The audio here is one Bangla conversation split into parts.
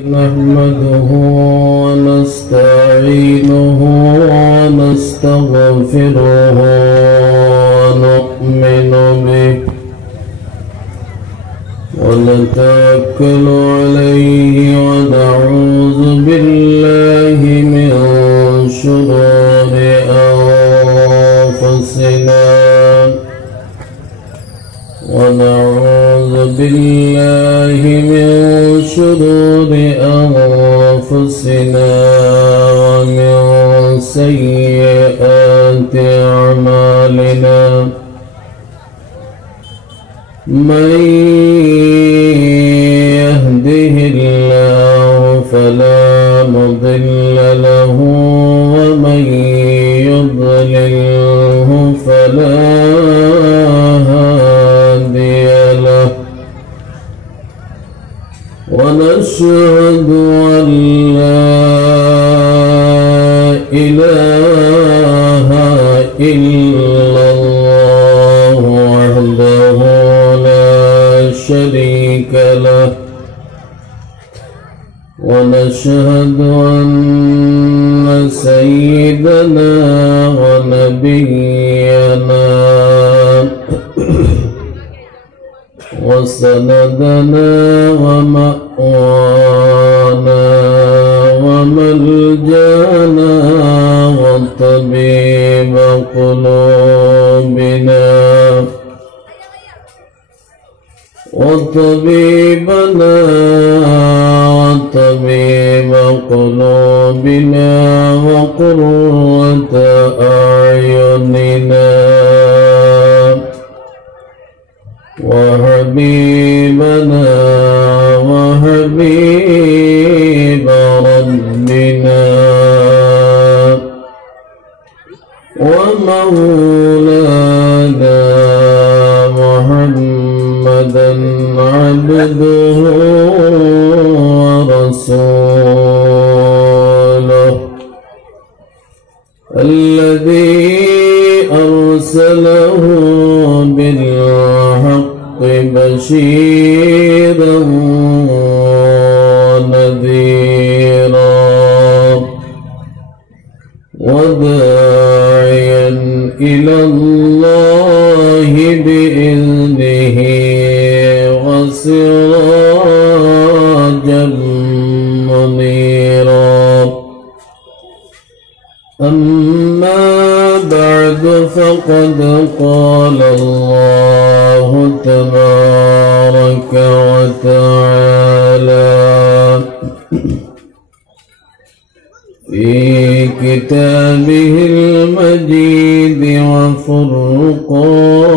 نحمده ونستعينه ونستغفره ونؤمن به ونتوكل عليه ونعوذ بالله من شرور أنفسنا ونعوذ بالله من شرور أنفسنا ومن سيئات أعمالنا من يهده الله فلا مضل له ومن يضلله فلا هادي له ونشهد أن لا إله إلا الله وحده لا شريك له ونشهد أن سيدنا ونبينا وسندنا ومأوانا وملجانا وطبيب قلوبنا وطبيبنا وطبيب قلوبنا وقرة أعيننا وحبيبنا وحبيب ربنا ومولانا محمدا عبده ورسوله الذي أرسله بالحق بشيرا ونذيرا وداعيا إلى الله بإذنه وسراجا منيرا أما بعد فقد قال الله تبارك وتعالى في كتابه المجيد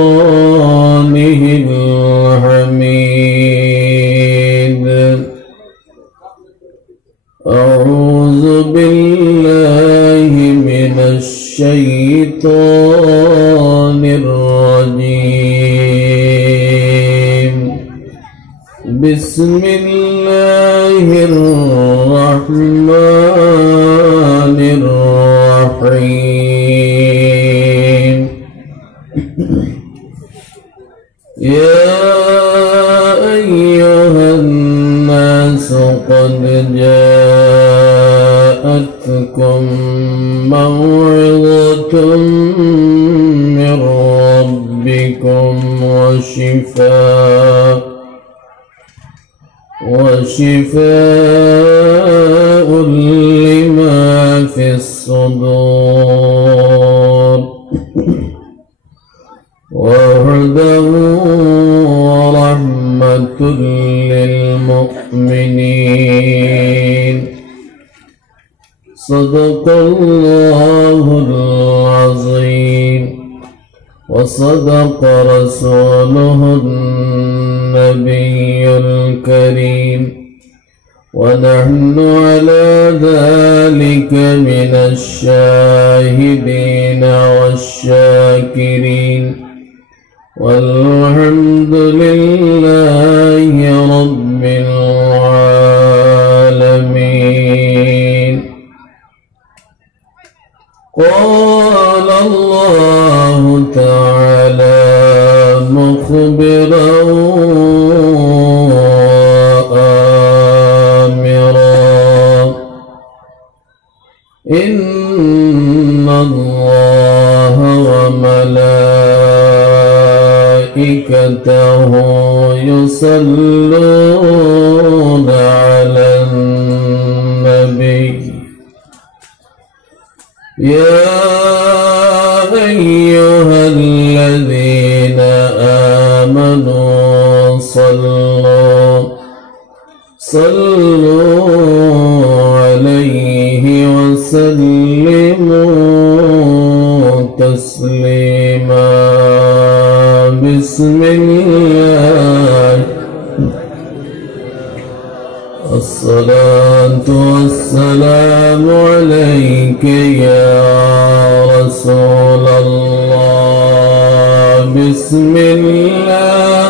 وفرقانه الحميد أعوذ بالله من الشيطان الرجيم بسم الله الرحمن الرحيم يا أيها الناس قد جاءتكم موعظة من ربكم وشفاء لما في الصدور وهدى ورحمة للمؤمنين صدق الله العظيم وصدق رسوله النبي الكريم ونحن على ذلك من الشاهدين والشاكرين والحمد لله رب العالمين. قال الله تعالى مخبرا إن الله وملائكته يصلون على النبي يا أيها الذين آمنوا صلوا عليه وسلموا تسليما بسم الله الصلاة والسلام عليك يا رسول الله بسم الله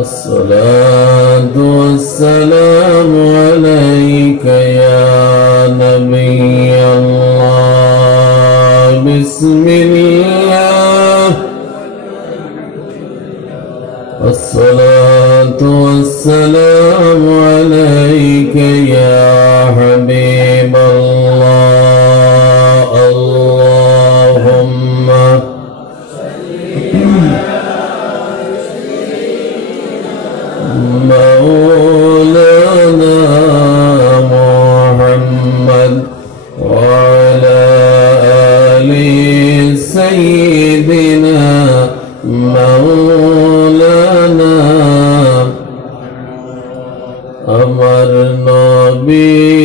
الصلاة والسلام عليك يا نبي الله بسم الله الصلاة والسلام عليك يا حبيب الله اللهم مولانا محمد وعلى آل سيدنا مولانا أمر نبي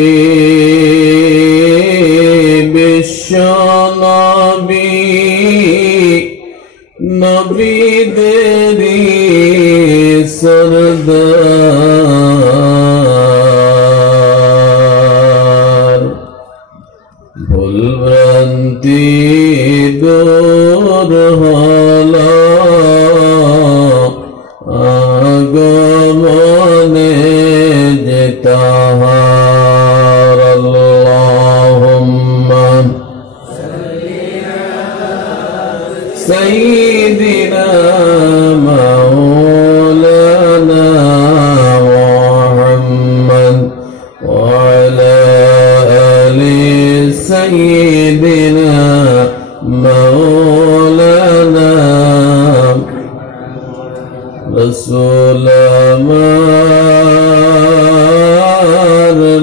نبي দেরি সরদার ভুল ভ্রান্তি দূর হলো আগমনে যে তাহার আল্লাহুম্মা سيدنا مولانا محمد وعلى آل سيدنا مولانا رسول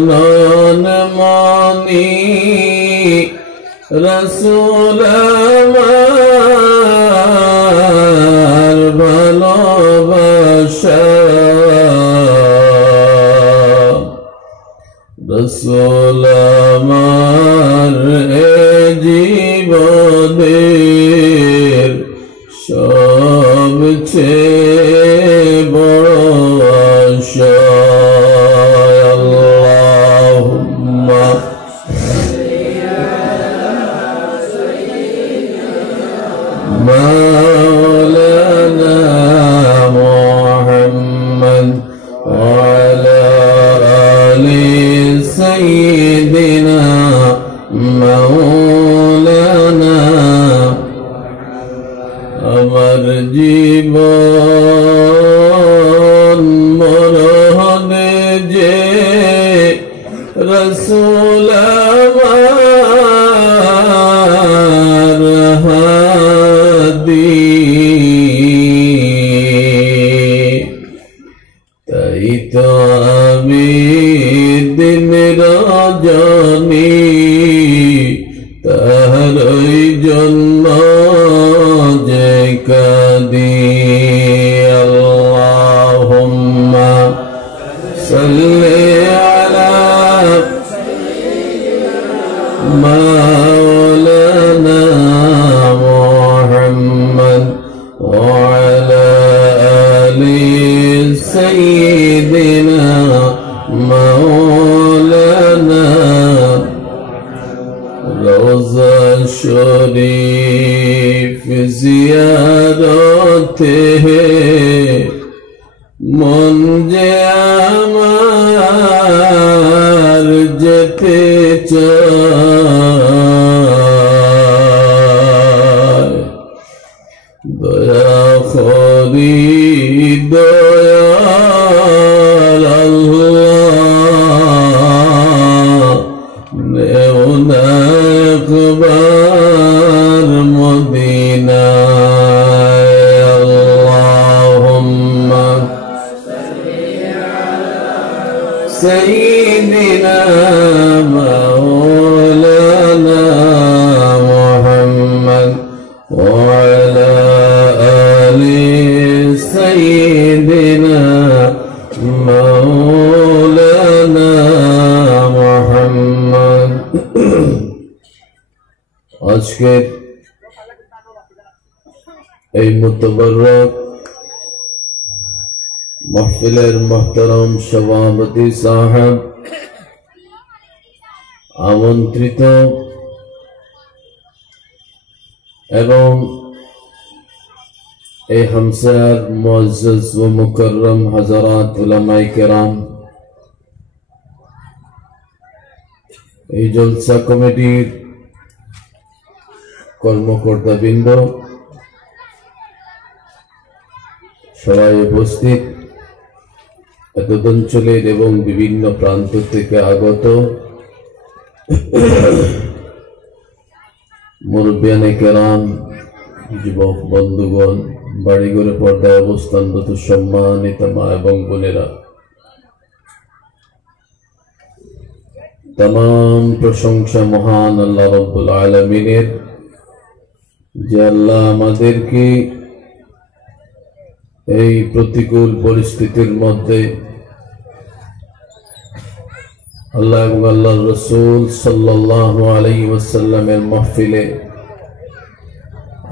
نان مانی رسول ভালোবাসা রসূল আমার এ জীবনের সবচেয়ে বড় আশা আল্লাহুম্মা مولانا محمد وعلى آل سيدنا مولانا আমার জীবন মরহনে যে রসূল আমার তাই তো আমি দিন রজনী তাহারই জন্য যে কাঁদি আল্লাহুম্মা সাল্লি আলা মাওলানা মুহাম্মদ وعلى آل سيدنا مولانا روضة شريف زيارته মন যে আমার যেতে চায় দয়া করি দয়াল আল্লাহ سيدنا مولانا محمد وعلى آل سيدنا مولانا محمد আজকের এই মুতবারক মাহফিলের মুহতারাম সভাপতি সাহেব, আমন্ত্রিত এবং এই হামসার মুআজ্জাজ ও মুকাররম হযরত উলামায়ে কেরাম, এই জলসা কমিটির কর্মকর্তাবৃন্দ, সবাই উপস্থিত, এতদ অঞ্চলের এবং বিভিন্ন প্রান্ত থেকে আগত মুরব্বিয়ানে কেরাম, যুবক বন্ধুগণ, বাড়িঘরে পর্দায় অবস্থানরত সম্মানিত মা এবং বোনেরা, तमाम प्रशंसा महान अल्लाह रब्बुल आलमीनेर, যে আল্লাহ আমাদেরকে এই প্রতিকূল পরিস্থিতির মধ্যে আল্লাহ এবং আল্লাহর রাসূল সাল্লাল্লাহু আলাইহি ওয়াসাল্লামের মাহফিলে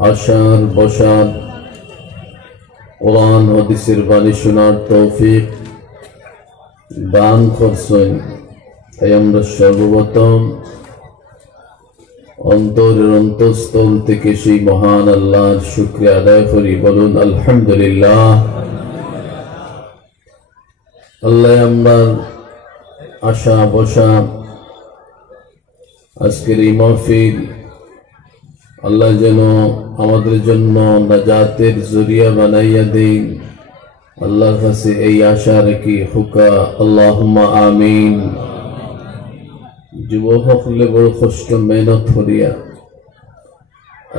আসার বসার, কোরআন হাদিসের বাণী শোনার তৌফিক দান করছেন। তাই আমরা সর্বপ্রথম অন্তরের অন্তঃস্থল থেকে সেই মহান আল্লাহর শুকরিয়া আদায় করি। বলুন আলহামদুলিল্লাহ। আল্লাহ আমরা আশা বসা আজকের এই মাহফিল আল্লাহ যেন আমাদের জন্য নাজাতের জরিয়া বানাইয়া দেন, আল্লাহর কাছে এই আশা রেখে হুকা আল্লাহুম্মা আমিন। যুবক হলে বড় কষ্ট মেহনত করিয়া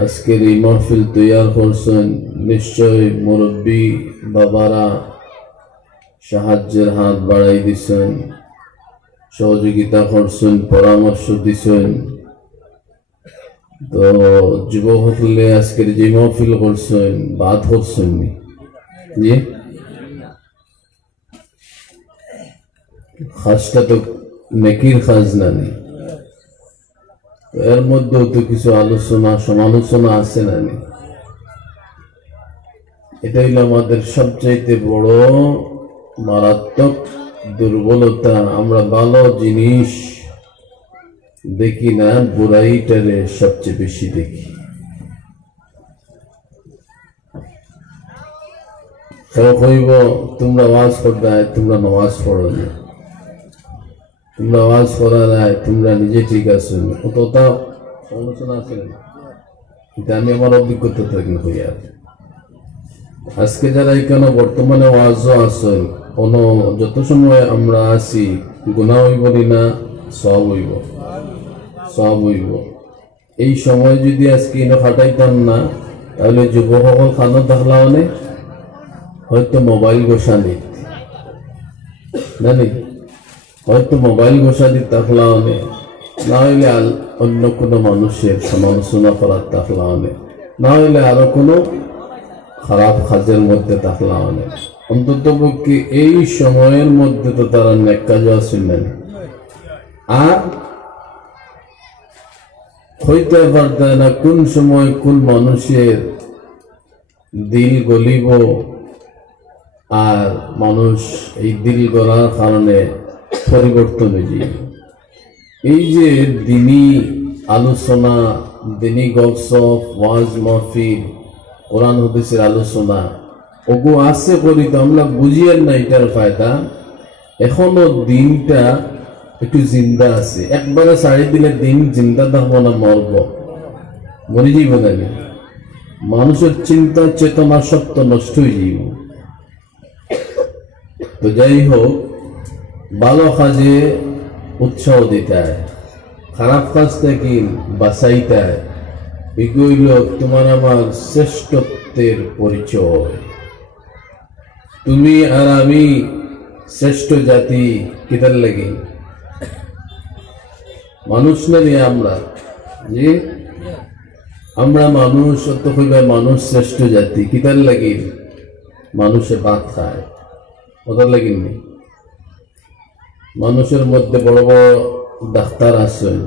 আজকের এই মাহফিল তৈয়ার করছেন। নিশ্চয় মুরব্বী বাবারা সাহায্যের হাত বাড়াই দিছেন, সহযোগিতা করছেন, পরামর্শ দিছেন। তো যুবক হলে আজকের যে মাহফিল করছেন বাদ করছেন নি, জি খাসটা তো নেকির খাজনা নেই, এর মধ্যেও তো কিছু আলোচনা সমালোচনা আছে না নেই। এটা হইল আমাদের সবচাইতে বড় মারাত্মক দুর্বলতা। আমরা ভালো জিনিস দেখি না, বুড়াইটারে সবচেয়ে বেশি দেখি। কেউ কইব তোমরা ওয়াজ করতে, তোমরা নামাজ পড়ো না, তোমরা আওয়াজ করার তোমরা নিজে ঠিক আছো, অতটা সমালোচনা আছে না। এটা আমি আমার অভিজ্ঞতা থেকে হইয়া আজকে যারা এখানে বর্তমানে ওয়াজও আছেন, কোনো যত সময় আমরা আছি গুনাহ হইব না সওয়াব হইব, সওয়াব হইব। এই সময় যদি আজকে এনে খাটাইতাম না, তাহলে যুবকসকল খানো থাকলাও নে হয়তো মোবাইল গোসানি জানি, হয়তো মোবাইল ঘোষা দিতে থাকলাও না হইলে অন্য কোনো মানুষের সমালোচনা করার থাকলাও না হইলে আরো কোনো খারাপ কাজের মধ্যে থাকলাও অন্তত পক্ষে এই সময়ের মধ্যে তো তারা নেক কাজ আসেন। আর হইতে পারতে না কোন সময় কোন মানুষের দিল গলিব, আর মানুষ এই দিল গলার কারণে পরিবর্তন হয়ে যায়। এই যে দিনী আলোচনা, দিনী গপসপ, ওয়াজ মাহফিল, কোরআন হাদিসের আলোচনা ওগো আছে করি তো আমরা বুঝিয়েন না এটার ফায়দা। এখনো দিনটা একটু জিন্দা আছে, একবারে ছাড়ি দিলে দিন জিন্দা থাকবো না, মরব, মরে যাইব না। মানুষের চিন্তা চেতনা সব তো নষ্ট হয়ে যাইব। তো যাই হোক, ভালো কাজে উৎসাহ দিতে হয়, খারাপ কাজ থেকে বাঁচাইতে হয়। এগুলো তোমার আমার শ্রেষ্ঠত্বের পরিচয়। তুমি আর আমি শ্রেষ্ঠ জাতি কিতার লাগি মানুষ না নিয়ে আমরা জি আমরা মানুষ অত কইবা মানুষ শ্রেষ্ঠ জাতি কিতার লাগি মানুষে ভাত খায় ওটার লাগিনি মানুষের মধ্যে বড় বড় ডাক্তার আছেন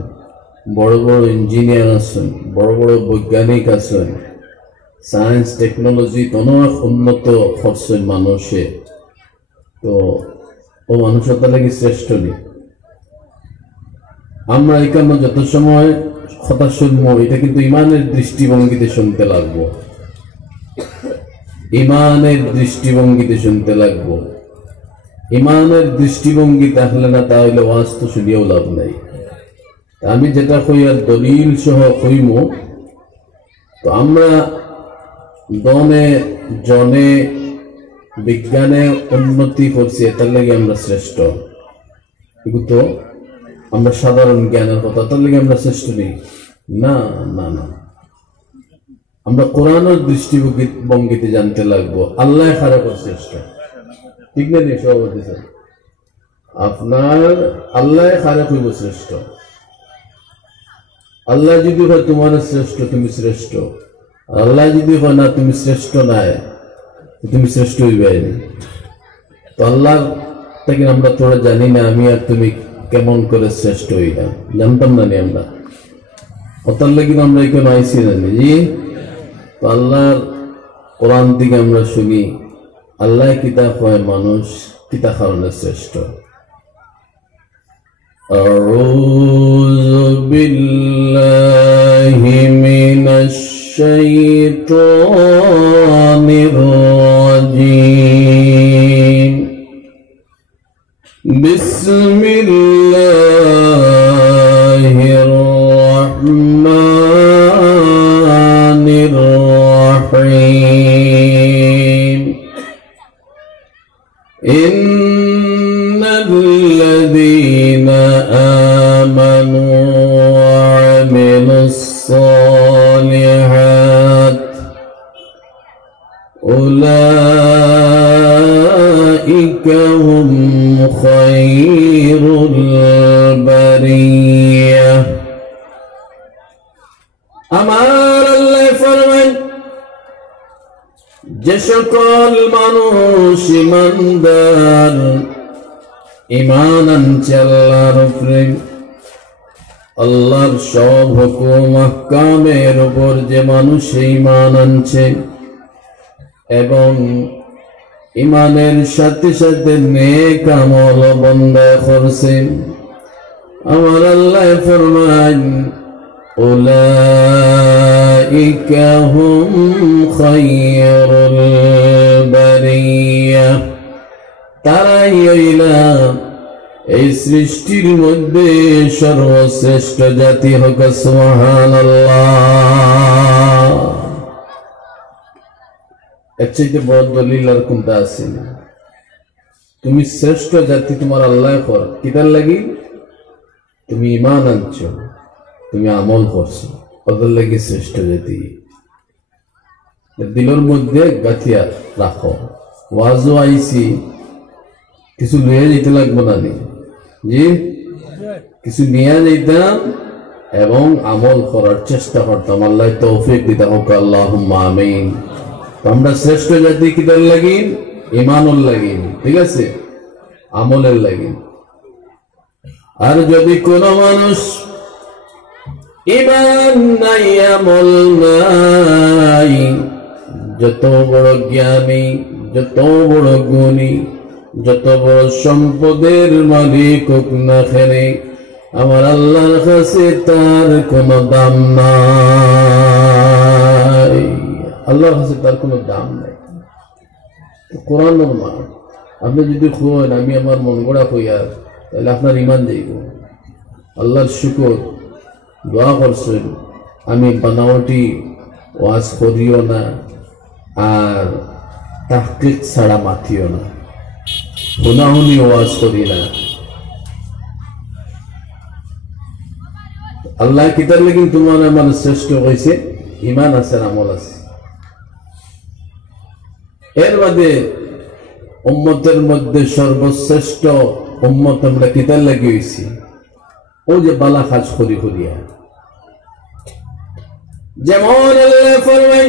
বড় বড় ইঞ্জিনিয়ার আছেন বড় বড় বৈজ্ঞানিক আছেন সায়েন্স টেকনোলজি অনেক উন্নত করছেন মানুষে তো ও মানুষের লাগি শ্রেষ্ঠ নেই আমরা এখানে যত সময় কথা শুনবো এটা কিন্তু ইমানের দৃষ্টিভঙ্গিতে শুনতে লাগবো ইমানের দৃষ্টিভঙ্গিতে শুনতে লাগবো ইমানের দৃষ্টিভঙ্গি তাহলে না তাহলে ওয়াজ তো শুনিয়েও লাভ নাই আমি যেটা কই আর দলিল সহ কইমু তো আমরা দনে জনে বিজ্ঞানে উন্নতি করছি এটার লাগে আমরা শ্রেষ্ঠ কিন্তু তো আমরা সাধারণ জ্ঞানের কথা তার লাগে আমরা শ্রেষ্ঠ নেই না না না আমরা কোরআনের দৃষ্টিভঙ্গিতে জানতে লাগবো আল্লাহ খারাপ শ্রেষ্ঠ ঠিক না নি সভাপতি স্যার আপনার আল্লাহ খারাপ হইব শ্রেষ্ঠ আল্লাহ যদি হয় তোমার শ্রেষ্ঠ তুমি শ্রেষ্ঠ আল্লাহ যদি হয় না তুমি শ্রেষ্ঠ নাই তুমি শ্রেষ্ঠ হইবে তো আল্লাহ থেকে আমরা তোরা জানি না আমি আর তুমি কেমন করে শ্রেষ্ঠ হইলা জানতাম না নি আমরা ওটার লাগি আমরা এখানে আইসি না জি তো আল্লাহর কোরআন দিকে আমরা শুনি আল্লাহ কিতাব হয় মানুষ কিতা কারণে শ্রেষ্ঠ আউযু বিল্লাহি মিনাশ শাইতানির রাজীম বিসমিল্লাহির রাহমানির রাহিম ইন্নাল্লাযীনা আমানু ওয়া আমিলুস সালিহাত উলাইকা হুম খায়রুল বারিয়াহ আমার আল্লাহ ফরমান যে সকল মানুষ ইমানদার ইমান আনছে আল্লাহর উপরে আল্লাহর সব হুকুম আহকামের উপর যে মানুষ ইমান আনছে এবং ইমানের সাথে সাথে নেক আমল বন্দা করছে আমার আল্লাহ ফরমান উলাইকা হুম খায়রুল বারিয়াহ তারাই হইলা এই সৃষ্টির মধ্যে সর্বশ্রেষ্ঠ জাতি হোক সুবহানাল্লাহ এর চাইতে বড় দলিল আর কোনটা আছে না তুমি শ্রেষ্ঠ জাতি তোমার আল্লাহ কর কিতার লাগি তুমি ঈমান আনছো তুমি আমল করছো ওদের লাগি শ্রেষ্ঠ জাতি দিলের মধ্যে গাথিয়া রাখো ওয়াজও আইসি কিছু লইয়া যেতে লাগবো না জি কিছু নিয়ে যেতাম এবং আমল করার চেষ্টা করতাম আল্লাহ তৌফিক দিতে হোক আল্লাহুম্মা আমিন আমরা শ্রেষ্ঠ জাতি কিতার লাগি ঈমানুল লাগি ঠিক আছে আমলের লাগি আর যদি কোন মানুষ ঈমান নাই আমল নাই যত বড় জ্ঞানী যত বড় গুণী যত বড় সম্পদের মালিক হোক না কেন আমার আল্লাহর কাছে তার কোনো দাম নাই আল্লাহর কাছে তার কোনো দাম নাই কোরআনের মা আপনি যদি খুঁজেন আমি আমার মন গড়া কইয়ার তাহলে আপনার ঈমান যাইব আল্লাহর শুকর দোয়া করছেন আমি বানাওয়াটি ওয়াজ করিও না আর তাহকিক ছাড়া মাথিও না হুনাহুনি ওয়াজ করি না আল্লাহ কিতার লাগিন তোমার আমার শ্রেষ্ঠ হয়েছে ঈমান আছে আমল আছে এর বাদে উম্মতের মধ্যে সর্বশ্রেষ্ঠ উম্মত আমরা কিতার লাগি হইছি ও যে বালা কাজ করি করিয়া যেমন আল্লাহ ফরমান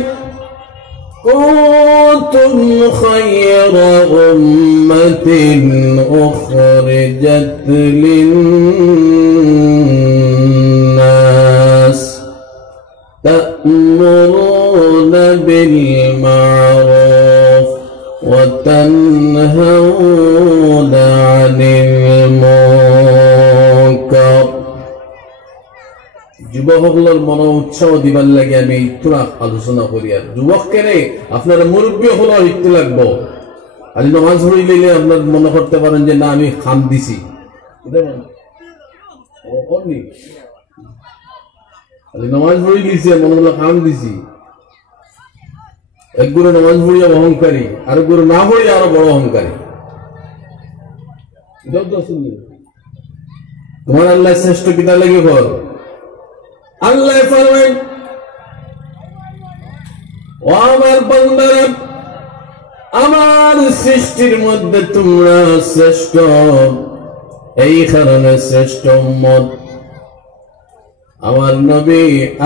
কুনতুম খায়রা উম্মাতিন উখরিজাত লিন-নাস তা'মুরুনা বিল মা'রুফ ওয়া তানহাউনা 'আনিল মুনকার। যুবকগুলোর মনে উৎসাহ দিবার লাগে আমি তোরা আলোচনা করি। আর যুবক কেনে আপনারা মুরব্বী হলো লিখতে লাগবো। আজ নামাজ পড়ি লইলে আপনার মনে করতে পারেন যে না আমি খাম দিছি, নামাজ পড়ি লিছি মনে হলো খাম দিছি। এক গুরু নামাজ পড়িয়া অহংকারী, আর গুরু না পড়িয়া আরো বড় অহংকারী। তোমার আল্লাহ শ্রেষ্ঠ কিতা লাগে ঘর আল্লাহ ফরমান ও আমার বান্দারা আমার সৃষ্টির মধ্যে তোমরা শ্রেষ্ঠ, এই কারণে শ্রেষ্ঠ উম্মত। আমার নবী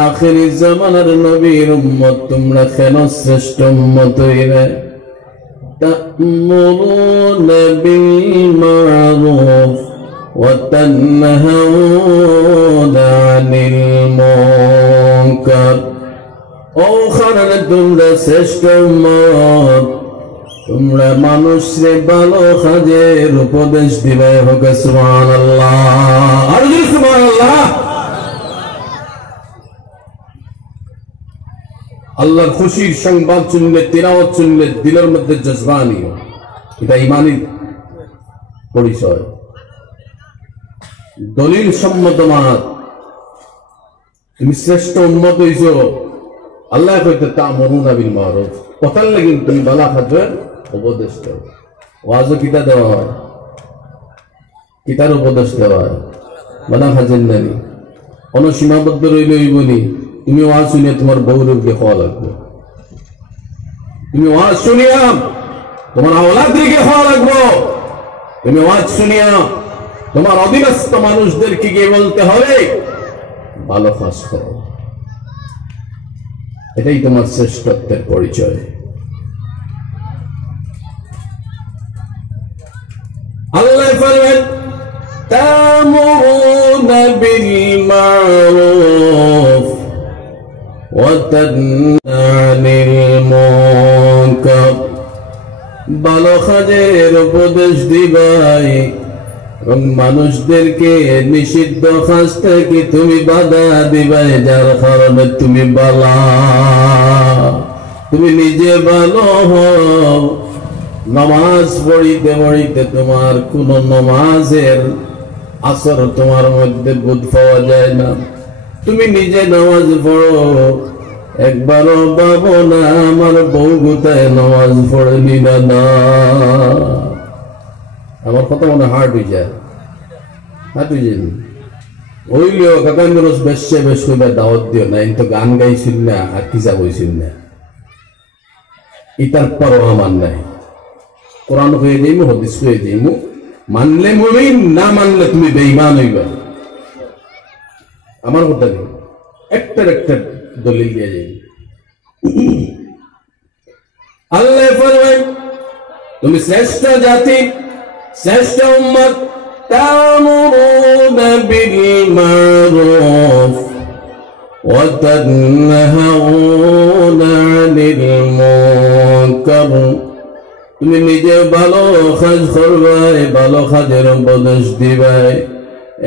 আখিরি জামানার নবীর উম্মত তোমরা কেন শ্রেষ্ঠ উম্মত হইলে? তা'মুরুনা বিল মা'রুফ ওয়া তানহাউনা 'আনিল মুনকার। ও কারণে তোমরা শ্রেষ্ঠ উম্মত, তোমরা মানুষরে ভালো কাজের উপদেশ দিবে। হোক সুবহানাল্লাহ, আর সুবহানাল্লাহ। আল্লাহর খুশির সংবাদ শুনলে, তিলাওয়াত শুনলে দিলের মধ্যে জজবানি, এটা ইমানের পরিচয়। দলিল সম্মত মাত তুমি শ্রেষ্ঠ উম্মত হইছো। আল্লাহ কইতে তা'মুরুনা বিল মা'রুফ, কথার লাগি তুমি ভালো কাজের উপদেশ দাও। ওয়াজও কিতা দেওয়া হয়, কিতার উপদেশ দেওয়া হয়, ভালো কাজের নানি কোনো সীমাবদ্ধ রইল হইবনি। তুমি ওয়াজ শুনিয়া তোমার বউরকে খাওয়া লাগবে, তুমি ওয়াজ শুনিয়া তোমার আওলাদকে খাওয়া লাগবে, তুমি ওয়াজ শুনিয়া তোমার অধীনস্থ মানুষদেরকে গিয়ে বলতে হবে ভালো কাজ করো। এটাই তোমার শ্রেষ্ঠত্বের পরিচয়। আল্লাহ ফরমান তা'মুরুনা বিল মা'রুফ ওয়া তানহাউনা 'আনিল মুনকার। ভালো কাজের উপদেশ দিবাই এবং মানুষদেরকে নিষিদ্ধ কাজ থেকে তুমি বাধা দিবাই, যার কারণে তুমি বালা, তুমি নিজে ভালো হও। নামাজ পড়িতে পড়িতে তোমার কোন নামাজের আসর তোমার মধ্যে বোধ পাওয়া যায় না। তুমি নিজে নামাজ পড়ো, একবারও ভাবো না আমার বউ কোথায় নামাজ পড়েনি দাদা। আমার কথা মনে হার্ট হয়ে যায়, হার্ট হয়ে যায়। ওইলেও কাকামি রোজ বেশে বেশ করে দাওয়াত দিও না, কিন্তু গান গাইছিল না আর কিসা বইছিল না, ইতার পরও আমার নাই। কোরআন হয়ে যাইমু, হাদিস হয়ে যাইমু, মানলে মুমিন, না মানলে তুমি বেঈমান হইবা। আমার কথা নেই, একটার একটা দলিল দিয়ে যাই। আল্লাহ ফরমান তুমি শ্রেষ্ঠ জাতি, শ্রেষ্ঠ উম্মত। তা'মুরুনা বিল মা'রুফ ওয়া তানহাউনা 'আনিল মুনকার। তুমি নিজে ভালো কাজ করবাই, ভালো কাজের উপদেশ দিবাই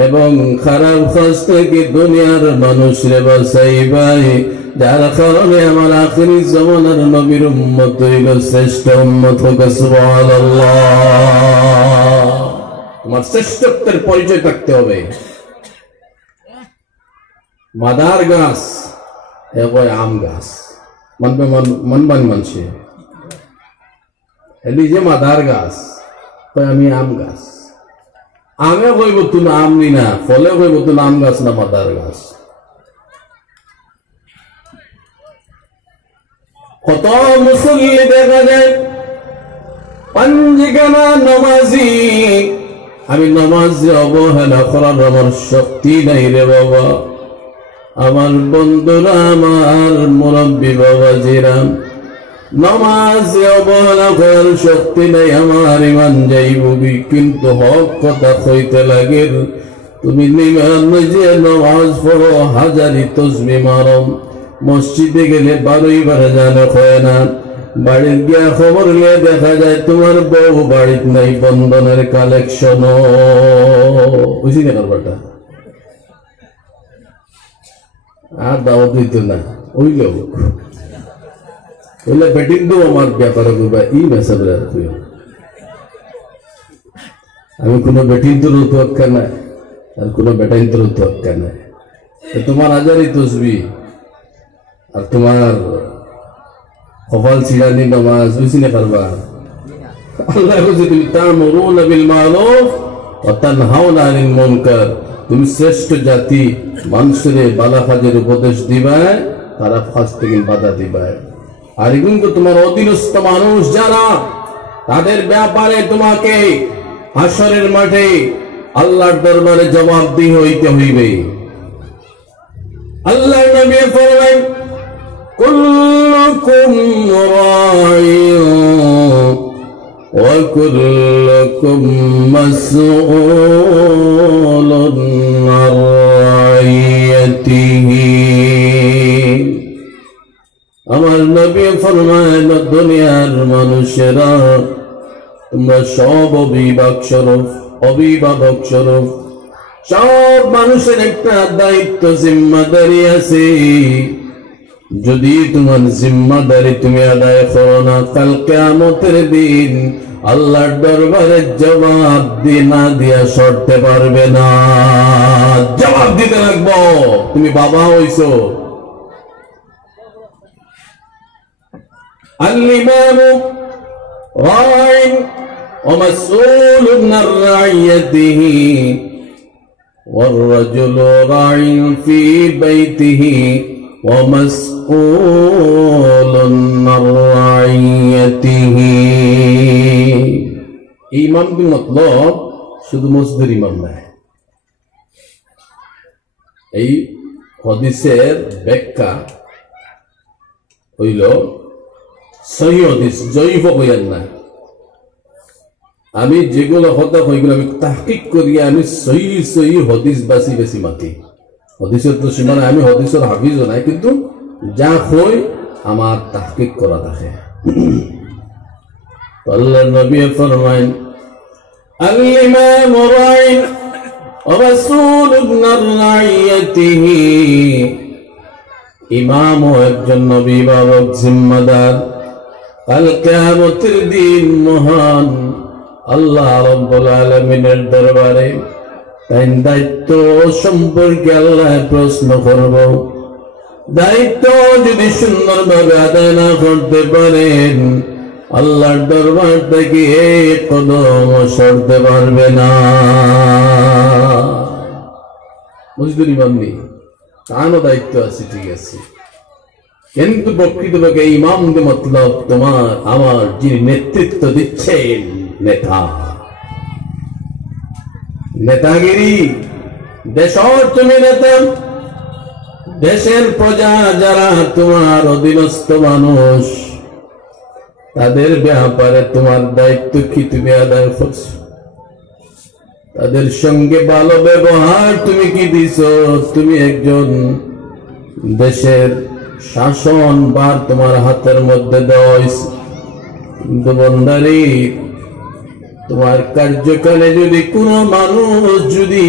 এবং খারাপ কাজ থেকে দুনিয়ার মানুষরে বাঁচাইবাই, যার কারণে আমার আখিরি জামানার নবীর উম্মত হইল শ্রেষ্ঠ উম্মত। হোক সুবহানাল্লাহ। তোমার শ্রেষ্ঠত্বের পরিচয় থাকতে হবে। মাদার গাছ এবং আম গাছ মানবে, মানবান মানছে যে মাদার গাছ, আমি আম গাছ। আমে কইব তুমি আম নি না, ফলে কইব তুমি আম গাছ না মাদার গাছ। কত মুসল্লি দেখা যায় পাঞ্জিকানা নামাজি, আমি নামাজে অবহেলা করার আমার শক্তি নাই রে বাবা। আমার বন্ধুরা, আমার মুরব্বী বাবাজিরা, নামাজে অবহেলা করার শক্তি নাই, আমার ইমান যাইবি। কিন্তু হক কথা কইতে লাগে, তুমি নিজে নামাজ পড়ো, হাজারি তসবিহ মারো, মসজিদে গেলে 12 বার জানো হয় না, বাড়ির গিয়া খবর নিয়ে দেখা যায় তোমার বউ বাড়িতে নাই, বন্ধনের কালেকশন বুঝি না কারবারটা। আর দাওয়াত দিত না, ওইলে বেটিং তো আমার ব্যাপারে ই মেসেজ রাখিও। আমি কোনো বেটিং তো রুতোয়াক্কা নাই, আর কোনো বেটাইন তো রুতোয়াক্কা নাই। তোমার হাজারি তসবিহ আর তোমার কপাল ছিড়ানি নামাজ বুঝি না পারবা। আল্লাহ বলছে তুমি তা'মুরুনা বিল মা'রুফ ওয়া তানহাউনা আনিল মুনকার, তুমি শ্রেষ্ঠ জাতি, মানুষের ভালো কাজের উপদেশ দিবাই, খারাপ কাজ থেকে বাধা দিবাই। আর কিন্তু তোমার অধীনস্থ মানুষ যারা, তাদের ব্যাপারে তোমাকে হাসরের মাঠে আল্লাহর দরবারে জবাবদিহি হইতে হইবে। আল্লাহ নবী ফরমায় কুল্লুকুম রা'ইন ওয়া কুল্লুকুম মাসউলুন আন রা'ইয়াতিহি। আমার নবী ফরমায় দুনিয়ার মানুষেরা তোমরা সব অভিভাবক স্বরূপ, সব মানুষের একটা দায়িত্ব জিম্মাদারি আছে। যদি তোমার জিম্মাদারি তুমি আদায় করো না, কাল কিয়ামতের দিন আল্লাহর দরবারে জবাব না দিয়া সরতে পারবে না, জবাব দিতে লাগবো। তুমি বাবা হইছো, আল-ইমামু রা'ইন ওয়া মাসউলুন আন রা'ইয়াতিহি ওয়ার রাজুলু রা'ইন ফি বাইতিহি ওয়া মাসউলুন আন রা'ইয়াতিহি। ইমাম কি মতলব শুধু মসজিদের ইমাম না। এই হাদিসের ব্যাখ্যা হইল সহিহ হাদিস, জয়ীফ কইয়ার না। আমি যেগুলো কথা কইগুলো আমি তাহকিক করিয়া আমি সহিহ হাদিস বাছি মাতি। হাদিসের তো সীমানা, আমি হাদিসের হাফিজও নাই, কিন্তু যা কই আমার তাহকিক করা থাকে। আল্লাহর নবী ফরমায় আল-ইমামু রা'ইন ওয়া মাসউলুন আন রা'ইয়াতিহি। ইমাম একজন অভিভাবক, জিম্মাদার। কাল কিয়ামতের দিন মহান আল্লাহ রাব্বুল আলামিনের দরবারে তার দায়িত্ব সম্পর্কে আল্লাহ প্রশ্ন করব। দায়িত্ব যদি সুন্দরভাবে আদায় না করতে পারেন, আল্লাহর দরবার থেকে এক কদম সরতে পারবে না। মসজিদের ইমাম নেই, তারও দায়িত্ব আছে, ঠিক আছে, কিন্তু প্রকৃতপক্ষে ইমাম মতলব তোমার আমার যিনি নেতৃত্ব দিচ্ছেন, নেতা, নেতাগিরি। দেশের তুমি নেতা, দেশের প্রজা যারা তোমার অধীনস্থ মানুষ, তাদের ব্যাপারে তোমার দায়িত্ব কি তুমি আদায় করছো? তাদের সঙ্গে ভালো ব্যবহার তুমি কি দিছো? তুমি একজন দেশের শাসন বার তোমার হাতের মধ্যে দেওয়া হয়েছে, কিন্তু বন্দারি তোমার কার্যকালে যদি কোনো মানুষ যদি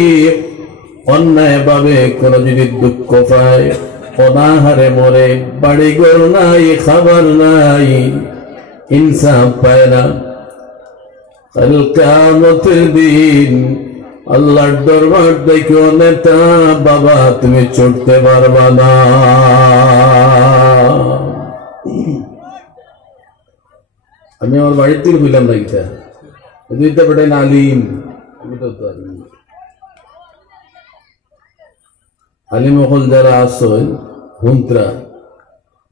অন্যায় ভাবে কোনো যদি দুঃখ পায়, অনাহারে মরে, বাড়ি ঘর নাই, খাবার নাই, ইনসাফ পায় না, কাল কিয়ামতের দিন আল্লাহর দরবার দেখো নেতা বাবা তুমি ছুটতে পারবা না। আমি আমার বাড়ির থেকে বললাম না গীতা দুইটা বেটাই না আলিম, আমি তো আলিম হল যারা আসল হুন্ত্রা,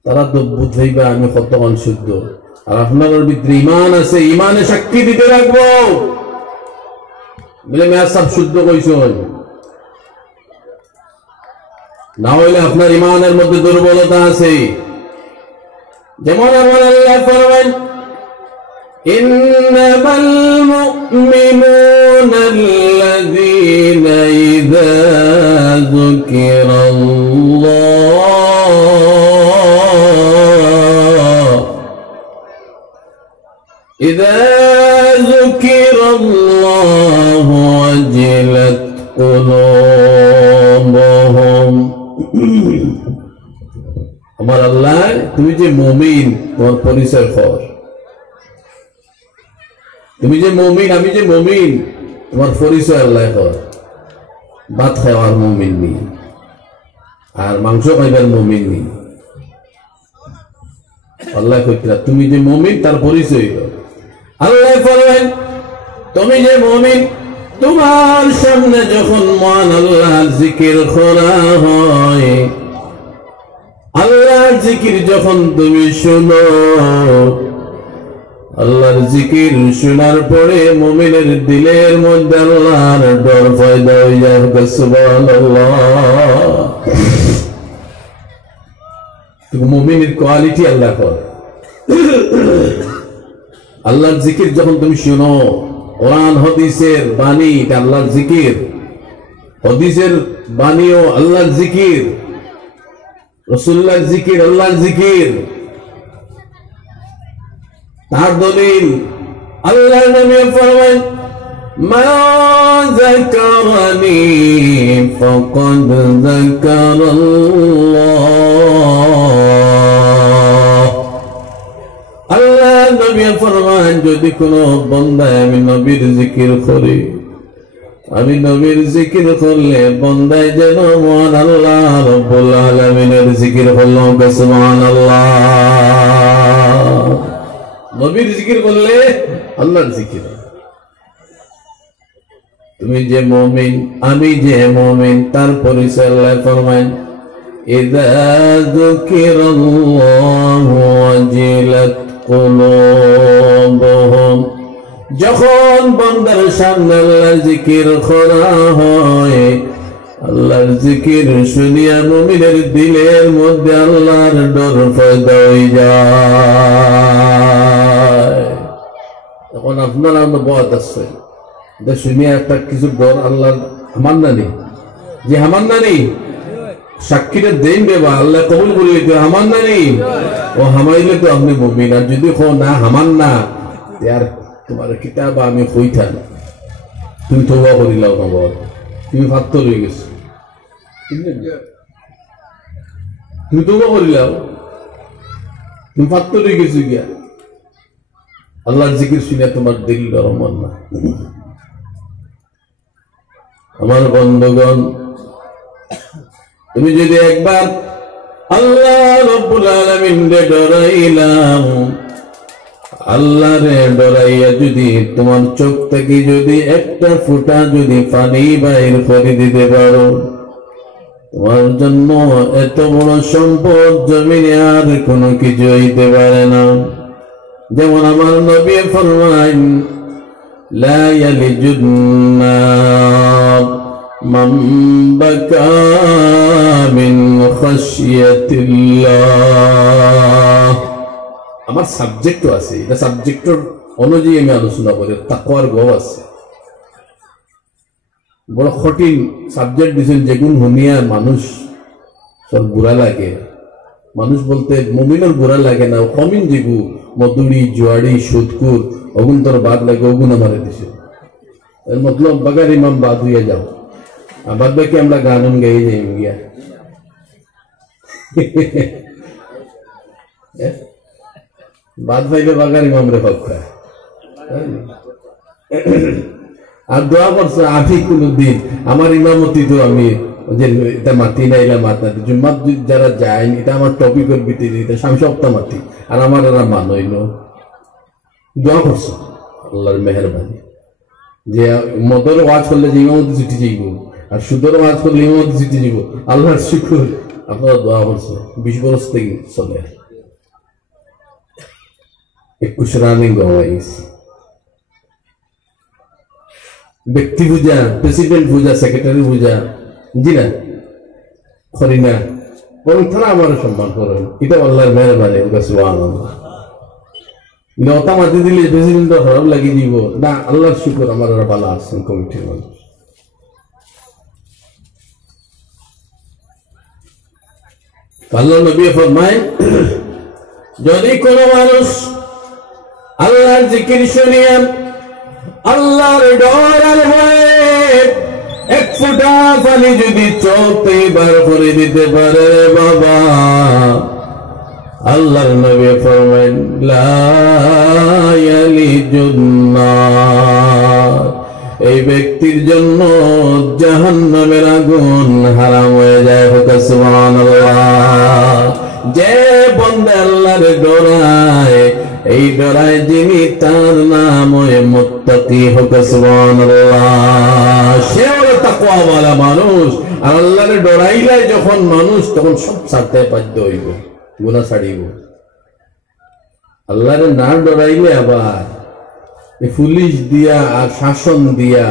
তারা তো বুঝাইবা আমি কতক্ষণ শুদ্ধ, আর আপনার ভিতরে ঈমান আছে, ঈমানে সাক্ষী দিতে রাখবো বলে মেয়াজ সাহেব শুদ্ধ কইছেন, না হইলে আপনার ঈমানের মধ্যে দুর্বলতা আছে। যেমন আমার আল্লাহ ফরমান ইন্নামাল মুমিনুনা আল্লাযীনা ইযা যুকিরাল্লাহু ওয়াজিলাত কুলুবুহুম। আমার আল্লাহ তুমি যে মুমিন তোমার পরিচয় কর, তুমি যে মুমিন আমি যে মুমিন তোমার পরিচয় আল্লাহ কর। ভাত খাওয়ার মুমিন নি আর মাংস খাইবার মুমিন নি, আল্লাহ কইরা তুমি যে মুমিন তার পরিচয় কর। আল্লাহ বলেন তুমি যে মুমিন তোমার সামনে যখন মহান আল্লাহর জিকির করা হয়, আল্লাহর জিকির যখন তুমি শুনো, আল্লাহর জিকির শোনার পরে মুমিনের দিলের মধ্যে আল্লাহর ডর পয়দা হয়ে যায়। সুবহানাল্লাহ। মুমিনের কোয়ালিটি আল্লাহ কর। আল্লাহর জিকির যখন তুমি শুনো, কোরআন হাদিসের বাণী এটা আল্লাহর জিকির, হাদিসের বাণীও আল্লাহর জিকির, রাসূলুল্লাহর জিকির আল্লাহর জিকির। তার দলিল আল্লাহর নবী ফরমান মান যাকারানি ফাকাদ যাকারাল্লাহ। আল্লাহর নবী ফরমান যদি কোনো বান্দা আমি নবীর জিকির করে, আমি নবীর জিকির করলে বান্দায় যেন মহান আল্লাহ রাব্বুল আলামিনের জিকির করলো। সুবহানাল্লাহ। নবীর জিকির করলে আল্লাহর জিকির। তুমি যে মুমিন আমি যে মুমিন তার পরিচয় আল্লাহ ফরমান ইযা যুকিরাল্লাহু ওয়াজিলাত কুলুবুহুম। যখন বান্দার সামনে আল্লাহর জিকির করা হয়, আল্লাহর জিকির শুনিয়া মুমিনের দিলের মধ্যে আল্লাহর ডর পয়দা হয়ে যায়। তখন আপনার আমরা বয়াত আছে এটা শুনিয়া একটা কিছু ডর আল্লাহর আমার নানি যে আমার নানি সাক্ষীটা দেন দেবা আল্লাহ কবুল করিলে তো আমার নানি ও হামাইলে তো আপনি মুমিন। আর যদি কো না হামান না আর তোমার কিতাব আমি কইতাম তুমি তওবা করিলাও না, তুমি ফাত্ত রয়ে গেছো, তুমি তওবা করিলাও, তুমি ফাত্ত রয়ে গেছো গিয়া। আল্লাহর জিকির শুনে তোমার দিল গরম না। আমার বন্ধুগণ, তুমি যদি একবার আল্লাহ রাব্বুল আলামিনকে ডরাইলাম, আল্লাহরে ডরাইয়া যদি তোমার চোখ থেকে যদি একটা ফোঁটা যদি পানি বাইর করে দিতে পারো, তোমার জন্য এত বড় সম্পদ জমিনে আর কোনো কিছু হইতে পারে না। যেমন আমার নবী ফরমান লা ইয়ালিজুন নার মান বাকা মিন খাশিয়াতিল্লাহ। আমার সাবজেক্টও আছে, এটা সাবজেক্টর অনুযায়ী আমি আলোচনা করি। তাকওয়ার গো আছে, বড় কঠিন সাবজেক্ট দিয়েছেন যেগুন শুনিয়া মানুষ সব বুড়া লাগে। মানুষ বলতে মুমিনের বুড়া লাগে না, কমিন যেগু মধুরি জুয়াড়ি সুদকুর অগুন তোর বাদ লাগে অগুন আমারে দিছে। এর মতলব বাগার ইমাম বাদ হইয়া যাও, আর বাদ বাকি আমরা গান গাইয়ে যাই গিয়া। বাদ পাইলে বাগার ইমাম রে পক্ষা আর দোয়া করছে আমি কোনদিন আমার ইমামতি তো আমি যে এটা মাতি না এলা মাত না জুম্মাত যারা যায় এটা আমার টপিকের ভিত্তিতে এটা আমি সপ্তাহ মাতি আর আমার এরা মানইল। দোয়া করছে আল্লাহর মেহেরবানি যে মদর ওয়াজ করলে যে ইমামতি ছুটি যাইব আর সুদর ওয়াজ করলে ইমামতি ছুটি যাইব। আল্লাহর শুকর আপনারা দোয়া করছে 20 বছর থেকে চলে। 21 রানিং হয়ে গেছে। ব্যক্তি পূজা, প্রেসিডেন্ট পূজা, সেক্রেটারি পূজা, জি না করি না, বরং তারা আমার সম্মান করেন। এটা আল্লাহর মেহরবানি। সুবহানাল্লাহ। লতা মাতি দিলে প্রেসিডেন্টের খারাপ লাগিয়ে দিব না, আল্লাহর শুকর আমার ভালো আসছেন কমিটির মানুষ। আল্লাহ নবী ফরমায়, যদি কোনো মানুষ আল্লাহর জিকির শুনিয়া আল্লাহর ডর আর ভয়ে এক ফোঁটা পানি যদি চোখে বার করে দিতে পারে বাবা, আল্লাহর নবী ফরমায় লা ইয়ালিজুন নার, এই ব্যক্তির জন্য জাহান্নামের আগুন হারাম হয়ে যায়। সুবহানাল্লাহ। যে বান্দা আল্লাহর ডরায়, এই ডরায় যিনি, তার নাম হয় মুত্তাকি। সুবহানাল্লাহ। সে হলো তাকওয়াওয়ালা মানুষ। আর আল্লাহর ডরাইলে যখন মানুষ, তখন সব ছাড়তে বাধ্য হইব, গুনাহ ছাড়িব। আল্লাহর না ডরাইলে আবার পুলিশ দিয়া আর শাসন দিয়া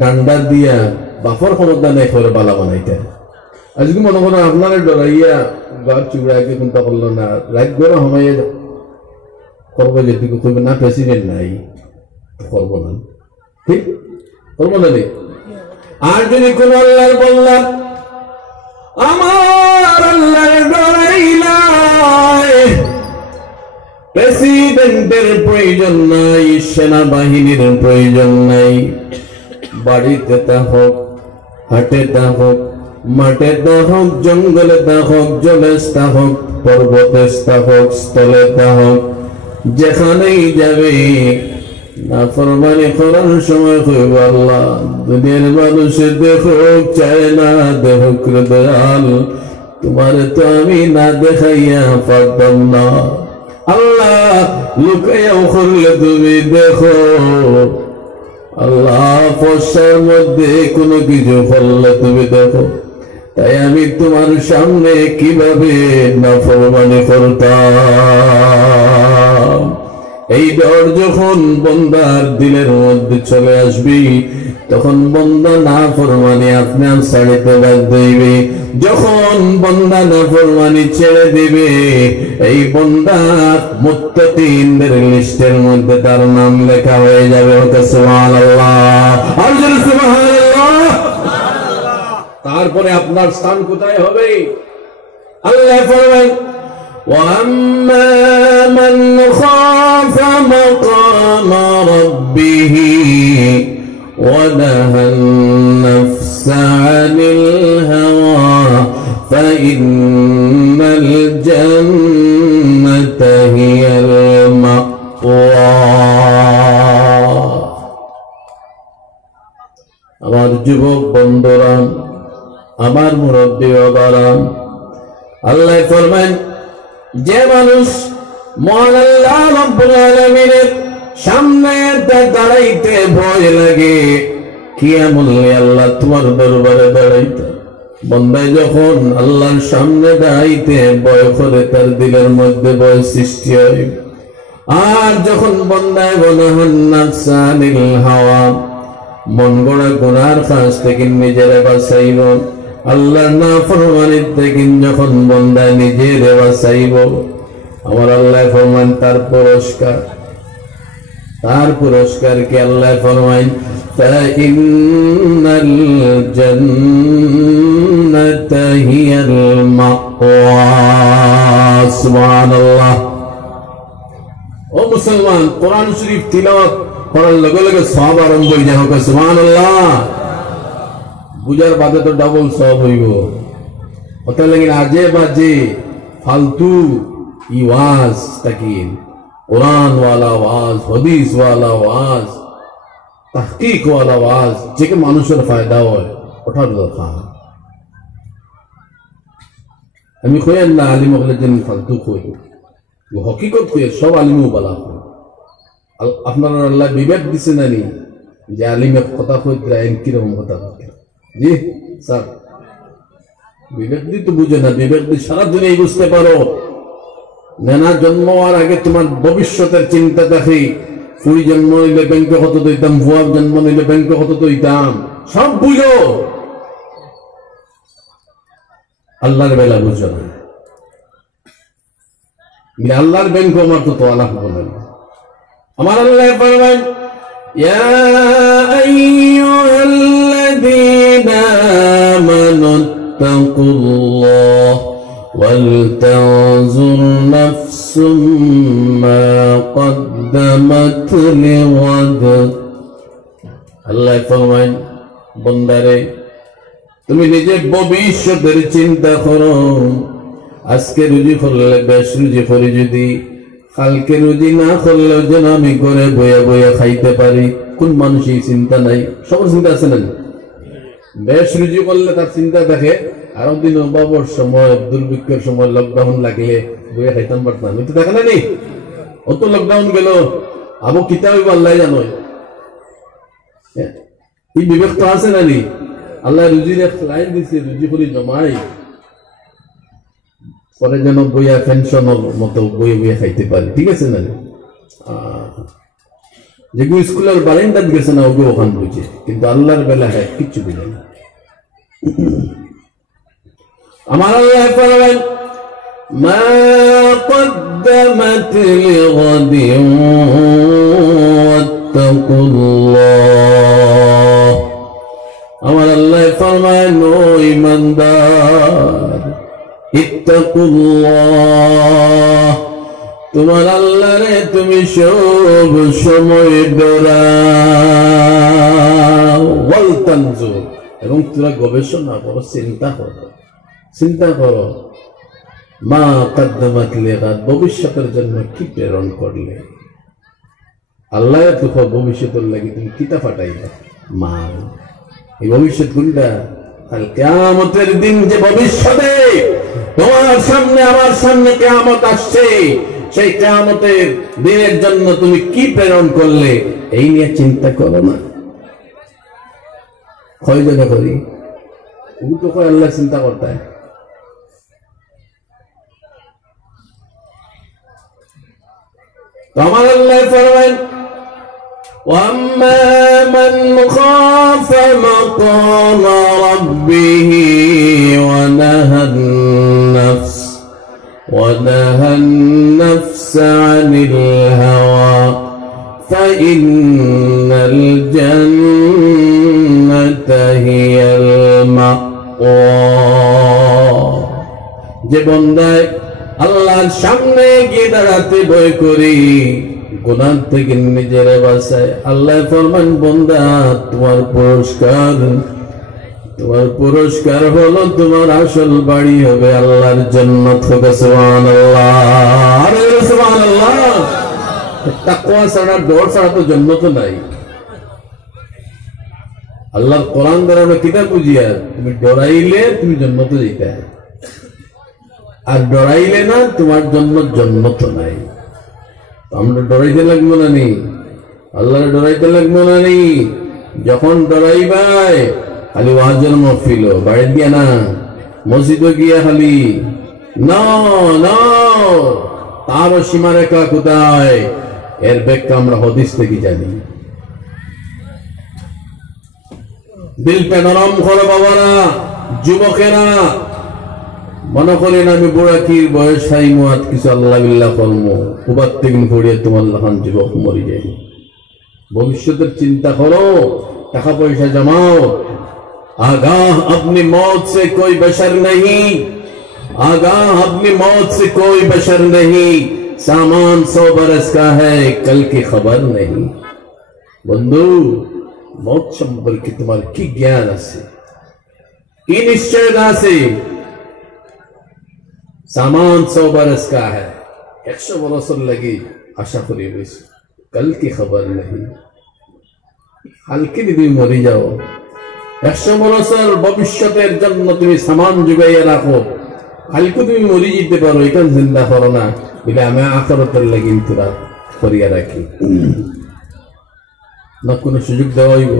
ডান্ডা দিয়া বাপর ক্ষমতা নেই করে বালা বানাইতে। আজকে মনে করেন আপনারা ডরাইয়া গাছ চুড়াইকে কোনটা করলো না, রাত গড়া সময়ে করবো, যেটুকু করবে না, প্রেসিডেন্ট নাই করবো না, ঠিক করবো না। আর যদি কোন আল্লাহর বললাম আমার আল্লাহর ডরাইলাই, প্রেসিডেন্টের প্রয়োজন নাই, সেনাবাহিনীর প্রয়োজন নাই, বাড়িতে তা হোক, হাটে তা হোক, মাঠে তা হোক, জঙ্গলে তা হোক, জলে তা হোক, পর্বতে তা হোক, স্থলে তা হোক, যেখানেই যাবে নাফরমানি করার সময় কইব আল্লাহ দুনিয়ার মানুষের দেখুক চায় না দেখুক রে দয়াল, তোমারে তো আমি না দেখাইয়া পারতাম না। আল্লাহ লুকাইয়াও করলে তুমি দেখো, আল্লাহ ফসার মধ্যে কোনো কিছু করলে তুমি দেখো। তাই আমি তোমার সামনে কিভাবে নাফরমানি করতাম। এই ডর যখন বন্দার দিলের মধ্যে চলে আসবি, তখন বন্দা নাফরমানি আপনার ছাড়িতে বাধ্য হইবে। যখন বন্দা নাফরমানি ছেড়ে দিবে, এই বন্দা মুত্তাকিনদের লিস্টের মধ্যে তার নাম লেখা হয়ে যাবে। সুবহানাল্লাহ। আর জোরে সুবহানাল্লাহ। তারপরে আপনার স্থান কোথায় হবে? আল্লাহ ফরমান وَأَمَّا مَنْ خَافَ مَقَامَ رَبِّهِ وَنَهَى النَّفْسَ عَنِ الْهَوَى فَإِنَّ الْجَنَّةَ هِيَ الْمَأْوَى। আমার যুবক বন্ধুরা, আমার মুরব্বী বাবারা, আল্লাহ ফরমান যে মানুষ মহান আল্লাহ রাব্বুল আলামিনের সামনে দাঁড়াইতে ভয় লাগে, কিয়ামুল আল্লাহ তোমার দরবারে দাঁড়াইতে, বন্দায় যখন আল্লাহর সামনে দাঁড়াইতে ভয় করে, তার দিলের মধ্যে ভয় সৃষ্টি হয়। আর যখন বন্দায় বনাহান নাফসা আনিল হাওয়া, মন গড়া গুনার কাজ থেকে নিজেরা বাঁচাইব, আল্লাহর নাফরমানির থেকে যখন বন্দায় নিজের বাঁচাইব, আমার আল্লাহ ফরমান তার পুরস্কার কি? আল্লাহ ফরমান ফাইন্নাল জান্নাতা হিয়াল মাওয়া। সুবহানাল্লাহ। ও মুসলমান, কোরআন শরীফ তিলাওয়াত করার লগে লগে সওয়াব আরম্ভ হয়ে যায়। সুবহানাল্লাহ। বুঝার বাদে তো ডাবল সওয়াব হইব। ওটা লাগে আজে বাজে ফালতু ই ওয়াজ তাকিন, কোরআন ওয়ালা ওয়াজ, হাদিস ওয়ালা ওয়াজ, তাহকিক ওয়ালা ওয়াজ, যেকে মানুষের ফায়দা হয়, ওটার দরকার। আমি কইেন না আলিম হলে যেন ফালতু কই, হকিকত কই, সব আলিমও বলা হয়। আপনারা আল্লাহ বিবেক দিছে না নি যে আলিমে কথা কই আইন কিরকম কথা কয়? জি স্যার, বিবেক দি তো বুঝে না, বিবেক দি সারা দুনিয়ায় বুঝতে পারো। নেনা জন্ম হওয়ার আগে তোমার ভবিষ্যতের চিন্তা দেখি, ফুড়ি জন্ম নিলে ব্যাংকে কত দইতাম, ভুয়ার জন্ম নিলে ব্যাংকে কত দইতাম, সব বুঝো, আল্লাহর বেলা বুঝো না। আল্লাহর ব্যাংক আমার তো তোলা হবো না। আমার আল্লাহ ফরমান, ইয়া আইয়ুহাল্লাযীনা আমানু তাকুল্লাহ ওয়ালতানজুর নাফসুম মা কদ্দামাত লিগাদ। আল্লাহ ফরমান, বান্দারে তুমি নিজের ভবিষ্যতের চিন্তা করো। আজকে রুজি করলে বেশ রুজি করি, যদি কালকে রুজি না করলেও যেন আমি ঘরে বইয়া বইয়া খাইতে পারি। কোন মানুষ এই চিন্তা নাই? সবার চিন্তা আছে না? বেশ রুজি করলে তার চিন্তা দেখে আরো দিন অভাবর সময়, দুর্ভিক্ষের সময়, লকডাউন লাগলে বইয়া খাইতাম পারতাম, কিন্তু দেখে না নি অত লকডাউন গেল আবু কিতাব আল্লাহ জানো। এই বিবেক তো আছে না নি? আল্লাহ রুজির এক লাইন দিচ্ছে, রুজি করি জমাই পরে যেন বইয়া পেনশনের মতো বইয়ে বইয়ে খাইতে পারে। ঠিক আছে না? যেগুলো স্কুলের বারান্দাত গেছে না ওগুলো ওখান বুঝে, কিন্তু আল্লাহর বেলা হয় কিচ্ছু বুঝে না। আমার আল্লাহ ফরমান, মা কদ্দামাত লিগাদিন ওয়াত্তাকুল্লাহ। আমার আল্লাহ ফরমান, ও ঈমানদার, ইত্তাকুল্লাহ, তোমার আল্লাহরে তুমি সব সময় ডরাও। ওয়াল তানজুর, এবং তোমরা গবেষণা করো, চিন্তা করো মা কদ্দামাত লিগাদ, ভবিষ্যতের জন্য কি প্রেরণ করলে। আল্লাহ তো ভবিষ্যতের লাগি তুমি কিতা ফাটাইবা মাল। এই ভবিষ্যৎ কোনটা? কাল কিয়ামতের দিন যে ভবিষ্যতে তোমার সামনে আমার সামনে কিয়ামত আসছে, সেই কিয়ামতের দিনের জন্য তুমি কি প্রেরণ করলে এই নিয়ে চিন্তা করো না। কয় জায়গা করি ও তো কয় আল্লাহ চিন্তা করতে হয়। আমার আল্লাহ ফরমান, وَأَمَّا مَنْ خَافَ مَقَامَ رَبِّهِ وَنَهَى النَّفْسَ عَنِ الْهَوَى فَإِنَّ الْجَنَّةَ هِيَ الْمَأْوَى। যে বান্দায় আল্লাহর সামনে গিয়ে দাঁড়াতে ভয় করি, গুনাহ থেকে নিজের বাঁচায়, আল্লাহ ফরমান, বান্দা তোমার পুরস্কার হলো তোমার আসল বাড়ি হবে আল্লাহর জান্নাত। সুবহানাল্লাহ, আরে সুবহানাল্লাহ। তাকওয়া ছাড়া, ডর ছাড়া তো জান্নাত নাই। আল্লাহর কোরআন দ্বারা আমরা কিতাব বুঝিয়া, তুমি ডরাইলে তুমি জান্নাতে যাইতে, আর ডরাইলে না তোমার জন্য জান্নাত নাই। আমরা ডরাইতে লাগবো না নি? আল্লাহরে ডরাইতে লাগবো না নি? যখন ডরাইবাই খালি ওয়াজের মাহফিল, বাড়ি গিয়া না, মসজিদে গিয়া খালি না, তারও সীমারেখা কোথায়? এর ব্যাখ্যা আমরা হাদিস থেকে জানি। দিলটা নরম করো বাবারা, যুবকেরা। মনে করেন আমি বুড়াকির বয়স হাই মুয়াত কিছু আল্লাহ বিল্লাহ কর্ম উবাদ থেকে পড়িয়ে তোমার লহান যুবক মরি যায়। ভবিষ্যতের চিন্তা করো, টাকা পয়সা জমাও। आगाह अपनी मौत से कोई बशर नहीं, आगाह अपनी मौत से कोई बशर नहीं। सामान 100 बरस का है, कल की खबर नहीं। बंधु, मौत সম্পর্কে তোমার কি জ্ঞান আছে, কি নিশ্চয়তা আছে? सामान 100 बरस का है, 100 বছর লাগি আশা করি রয়েছে, कल की खबर नहीं। কালকে যদি মরে যাও, 100 বছর ভবিষ্যতের জন্য তুমি সামান জুগাইয়া রাখো, কালকে তুমি মরে যেতে পারো, এটা চিন্তা করো না বলে আমি আখিরাতের লাগি তোরা করিয়া রাখি। না কোনো সুযোগ দেওয়া হইব?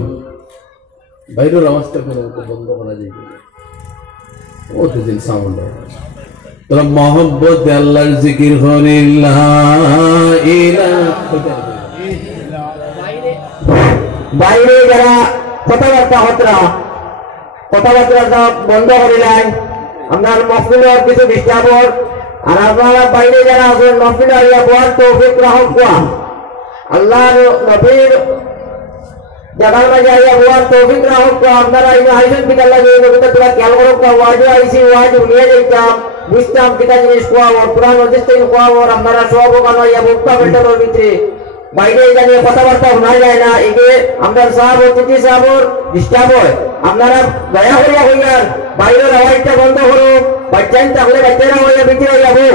বাইরের আওয়াজটা কোনো বন্ধ করা যাইবে? ও তো দিন সাউন্ড তোরা মহব্বত আল্লাহর জিকির করি লা ইলাহা বাইরে যারা কথাবার্তা বন্ধ করিলেন আপনার মহফিলের কিছু ডিস্টার্ব আর আপনারা বাইরে যারা আছেন মহফিলে আইয়া বলার তৌফিক রাহক কোয়া আল্লাহর নবীর জায়গার মাঝে আইয়া বলার তৌফিক রাহক কোয়া আপনারা ইনো আইসেন পিতার লাগে নবীটা তোরা খেয়াল করুক ওয়াজও আইসি ওয়াজ নিয়ে যাইতাম বুঝতাম কিতা জিনিস কোয়া ওর পুরান অজিস্তাইন কোয়া ওর আপনারা সব ওখানে আইয়া বুকটা বেটানোর ভিতরে বাইরে জানি কথাবার্তা শোনা যায় না একে আমরা সাহেব অতিথি সাহেবর ডিস্টার্ব হয় আপনারা দয়া করিয়া হইয়ার বাইরের আওয়াজটা বন্ধ করুন বাচ্চান থাকলে বাচ্চারা হইয়া ভিতরে যাবো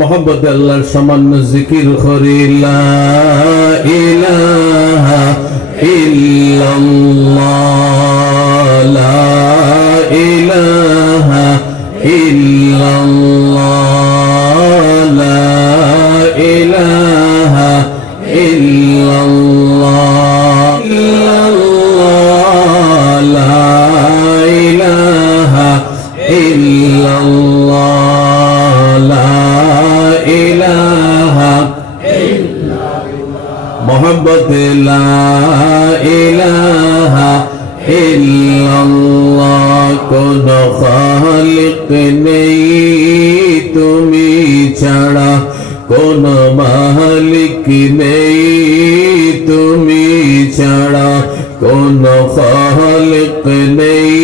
মোহাম্মদ আল্লাহর সামান্য জিকির করি লা ইলাহা ইল্লাল্লাহ লা ইলাহা ইল্লাল্লাহ লা ইলাহা ইল্লাল্লাহ লা ইলাহা ইল্লাল্লাহ মোহাম্মদ লা ইলাহা ইল্লাল্লাহ কোন খালিক নেই তুমি ছাড়া কোন মালিক নেই তুমি ছাড়া কোন খালিক নেই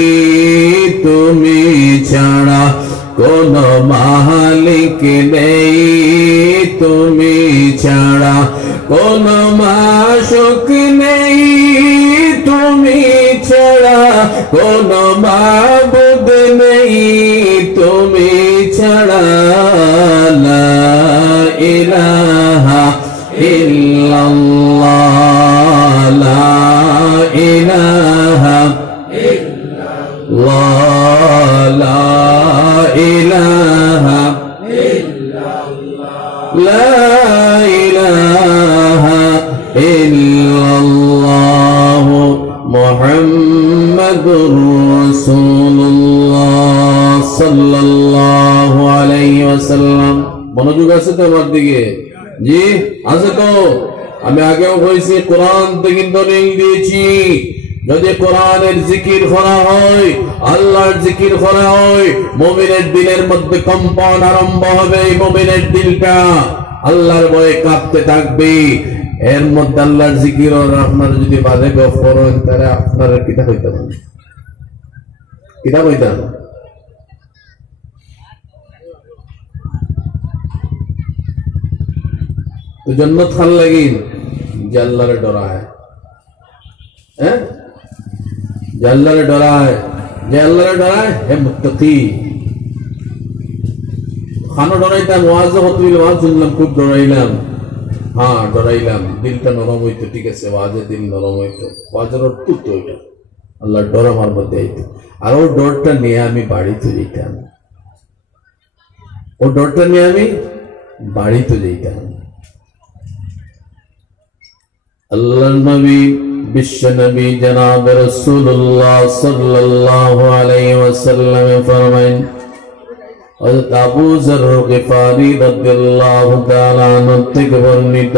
তুমি ছাড়া কোন মালিক নেই তুমি ছাড়া কোন মাশুক নেই তুমি ছাড়া কোন মাবুদ নেই তুমি ছাড়া লা ইলাহা ইল্লাল্লাহ লা ইলাহা ইল্লাল্লাহ লা ইলাহা লা ইলাহা ইল্লাল্লাহ মুহাম্মাদুর রাসূলুল্লাহ সাল্লাল্লাহু আলাইহি ওয়াসাল্লাম। মনোযোগ আছে তো আমার দিকে? জি আছে তো। আমি আগেও কইছি কোরআন থেকে দলিল দিয়েছি যদি কোরআনের জিকির করা হয় আল্লাহর জিকির করা হয় মুমিনের দিলের মধ্যে কম্পন আরম্ভ হবে মুমিনের দিলটা আল্লাহর ভয়ে কাঁপতে থাকবে এর মধ্যে আল্লাহর জিকির আর আপনারা যদি বাজে গফ করেন তাহলে আপনারা কিতা হইতে পারেন কিতা হইতাম তো জন্নত খাল লাগিন যে আল্লাহরে ডরায় হ্যাঁ যে আল্লাহরে ডরায় হে মুত্তাকি খানো ডরাইতাম ওয়াজ হতুল ওয়াজ শুনলাম খুব ডরাইলাম হ্যাঁ ডরাইলাম দিলটা নরম হইতো ঠিক আছে ওয়াজে দিল নরম হইতো ওয়াজের অর্থ তো এটা আল্লাহর ডর আমার মধ্যে আইতো আর ও ডরটা নিয়ে আমি বাড়িতে যেতাম আল্লাহর নবী বিশ্ব নবী জনাব রাসূলুল্লাহ সাল্লাল্লাহু আলাইহি ওয়াসাল্লাম ফরমায়েন হযরত আবু যর গিফারি রাদিয়াল্লাহু তাআলা আনহু থেকে বর্ণিত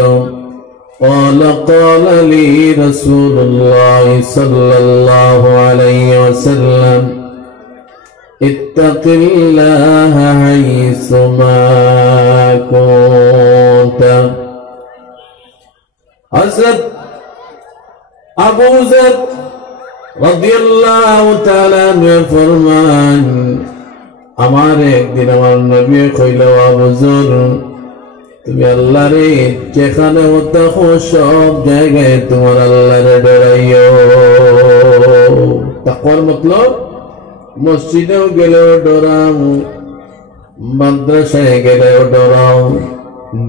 قال قال لي رسول الله صلى الله عليه وسلم اتق الله حيثما كنت حضرت আবু যর রাদিয়াল্লাহু তাআলা ফরমান আমার একদিন আমার নবী কইল আবু যর তুমি আল্লাহরে যেখানে দেখো সব জায়গায় তোমার আল্লাহরে ডরাইও তাকওয়ার মতলব মসজিদেও গেলেও ডরাও মাদ্রাসায় গেলেও ডরাও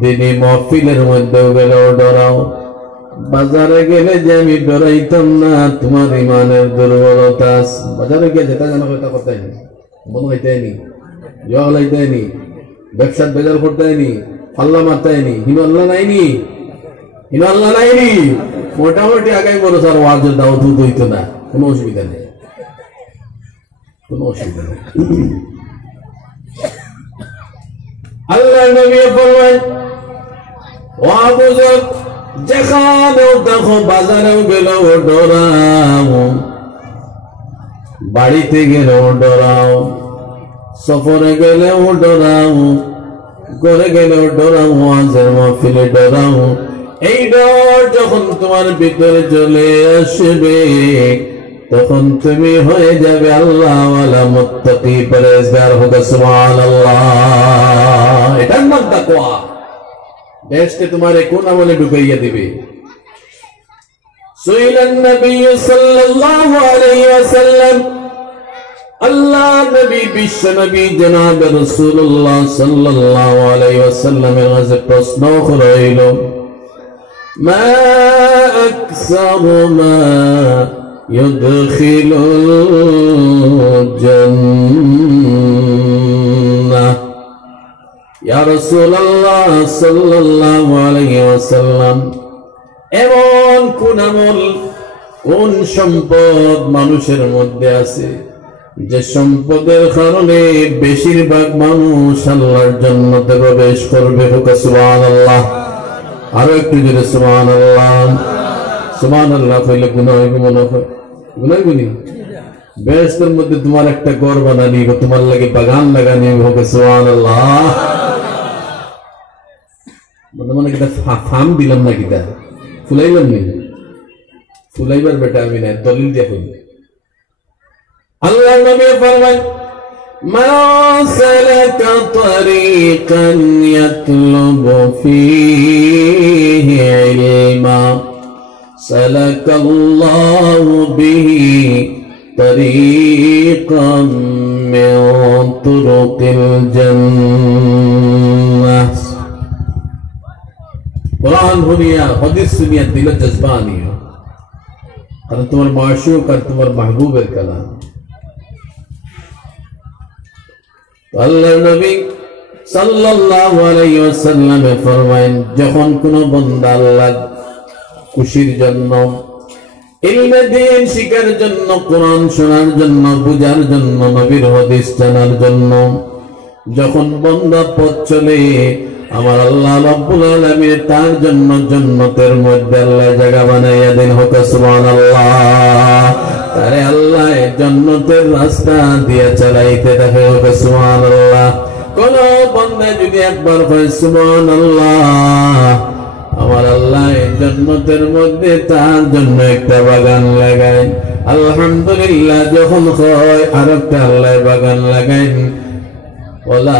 দিনী মাহফিলের মধ্যেও গেলেও ডরাও বাজারে গেলে যে আমি ডরাইতাম না তোমার ইমানের দুর্বলতা বাজারে গিয়ে যেটা জানা কথা করতে মন হইতেনি জোয়া হলাইতেনি ব্যবসার বেজাল করতেনি আল্লাহ মারতেনি হিনো আল্লাহ নাইনি মোটামুটি আগে বড় স্যার ওয়াজের দাও দুধ হইতো না কোনো অসুবিধা নেই আল্লাহ নবী বলেন ও আবু যর যেখানেও দেখো বাজারেও গেলেও ডরাও বাড়িতে গেলেও ডরাও সফরে গেলেও ডরাও ঘরে গেলেও ডরাও ওয়াজের মাহফিলে ডরাও এই ডর যখন তোমার ভিতরে চলে আসবে তখন তুমি হয়ে যাবে আল্লাহওয়ালা মুত্তাকি পরেজগার হোক সুবহানাল্লাহ এটার নাম তাকওয়া বেহেশতে তোমারে কোন আমলে ঢুকাইয়া দিবে সুইলান নবী সাল্লাল্লাহু আলাইহি ওয়াসাল্লাম আল্লাহ নবী বিশ্ব নবী জনাব রাসূলুল্লাহ সাল্লাল্লাহু আলাইহি ওয়াসাল্লামের কাছে প্রশ্ন করাইল মা আকসারু মা ইউদখিলুল জান্নাহ ইয়া রাসূলুল্লাহ সাল্লাল্লাহু আলাইহি ওয়াসাল্লাম এমন কোন আমল কোন সম্পদ মানুষের মধ্যে আছে যে সম্পদের কারণে বেশিরভাগ মানুষ আল্লাহর জান্নাতে প্রবেশ করবে সুবহানাল্লাহ আরো একটু জোরে সুবহানাল্লাহ সুবহানাল্লাহ কইলে গুনাহ হইবে মনে হয় গুনাহ গুনি বেহেশতের মধ্যে তোমার একটা ঘর বানানি তোমার লাগে বাগান লাগানি হবে সুবহানাল্লাহ মানে কিটা ফার্ম দিলাম না কিটা ফুলাইলাম নি ফুলাইবার বেটা আমি না দলিল দিয়ে কই আল্লাহ নবী ফরমান মা সালাকা তরিকান ইয়াতলুবু ফীহি ইলমা সালাকাল্লাহু বিহি তরিকাম মিন তুরুকিল জান্নাহ কুরআন শুনিয়া হাদিস শুনিয়া দিল জজবা আনিও কারণ তোমার মাশউক আর তোমার মাহবুবের কালাম আল্লাহ নবী সাল্লাল্লাহু আলাইহি ওয়াসাল্লাম ফরমায়েন যখন কোন বান্দা আল্লাহ খুশির জন্য ইলমে দ্বীন শিখার জন্য কোরআন শোনার জন্য বুঝার জন্য নবীর হাদিস জানার জন্য যখন বান্দা পথ চলে আমার আল্লাহ রাব্বুল আলামিন তার জন্য জান্নাতের মধ্যে আল্লাহ জায়গা বানাইয়া দেন হোক সুবহানাল্লাহ তারে আল্লাহ জান্নাতের রাস্তা দিয়ে চালাইতে থাকে হোক সুবহানাল্লাহ কোন বান্দা যদি একবার কয় সুবহানাল্লাহ আমার আল্লাহ জান্নাতের মধ্যে তার জন্য একটা বাগান লাগায় আলহামদুলিল্লাহ যখন কয় আরেকটা আল্লাহ বাগান লাগায় ওয়ালা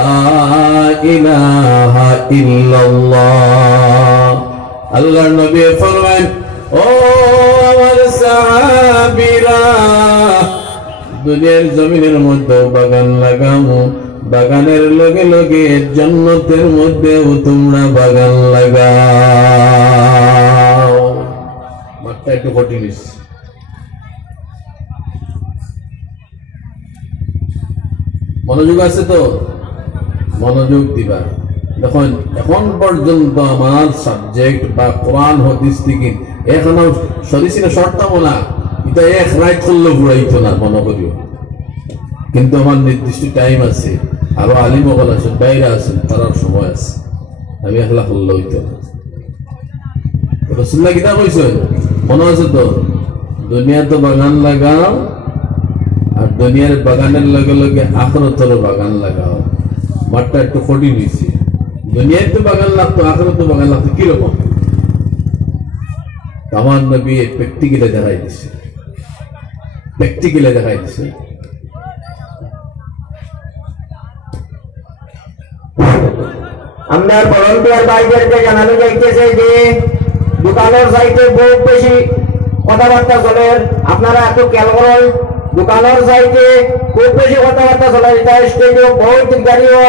ইলাহা ইল্লাল্লাহ আল্লাহর নবী ফরমান ও আমার সাহাবীরা দুনিয়ার জমিনের মধ্যে বাগান লাগাও বাগানের লগে লগে জান্নাতের মধ্যেও তোমরা বাগান লাগাও মাত্রা একটু কঠিন মনোযোগ আছে তো মনোযোগ দিবা দেখুন এখন পর্যন্ত আমার সাবজেক্ট বা কোরআন হাদিস থেকে এখনো সরিসিনা শর্তাম না এটা এক রাইট করলে ঘুরাইতো না মনে করিও কিন্তু আমার নির্দিষ্ট টাইম আছে আরো আলিম হল আছেন বাইরে আছেন তারার সময় আছে আমি একলা করলে হইতো না রাসূলুল্লাহ কিতা কইছেন মনে আছে তো দুনিয়া তো বাগান লাগাও আর দুনিয়ার বাগানের লগে লগে আখিরাতের বাগান লাগাও মাঠটা একটু কঠিন হয়েছে দুনিয়ায় তো বাগান লাগতো আখিরাতে বাগান লাগতো কিরকম আমার নবী প্র্যাকটিক্যালে দেখাই দিছে আমরা ভলান্টিয়ার ভাইদেরকে জানানো যাইতেছে যে দোকানের সাইটে বহুত বেশি কথাবার্তা চলে আপনারা এত খেয়াল করেন দোকানের সাইটে খুব বেশি কথাবার্তা চলে এটা স্টেজে বহুত গাড়িও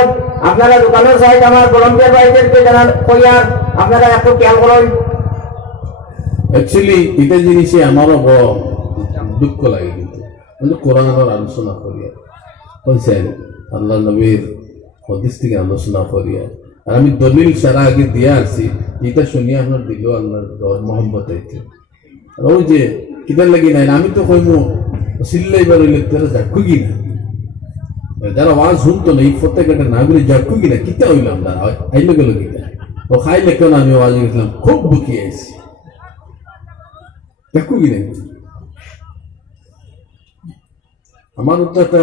আপনারা দোকানের সাইট আমার ভলান্টিয়ার ভাইদেরকে জানান কইয়ার আপনারা এত খেয়াল করেন অ্যাকচুয়ালি এটা জিনিসে আমারও বড় দুঃখ লাগে কিন্তু কোরআনের আলোচনা করিয়া বলছেন আল্লাহ নবীর হাদিস থেকে আলোচনা করিয়া আর আমি দলিল সারা আগে দিয়ে আসছি এটা শুনিয়ে আপনার দিল আল্লাহর মহব্বত আইতে আর ওই যে কিতার লাগি নাই আমি তো কইমু সিল্লাইবার হইলে তারা দেখো কি না যারা ওয়াজ শুনতো না এই প্রত্যেকটা নাগরিক যাকু কিনা কিতা হইলাম না আইলো গেল কিতা ও খাইলে কেন আমি ওয়াজ গেছিলাম খুব বুকি আইছি যাকু কিনা আমার তো একটা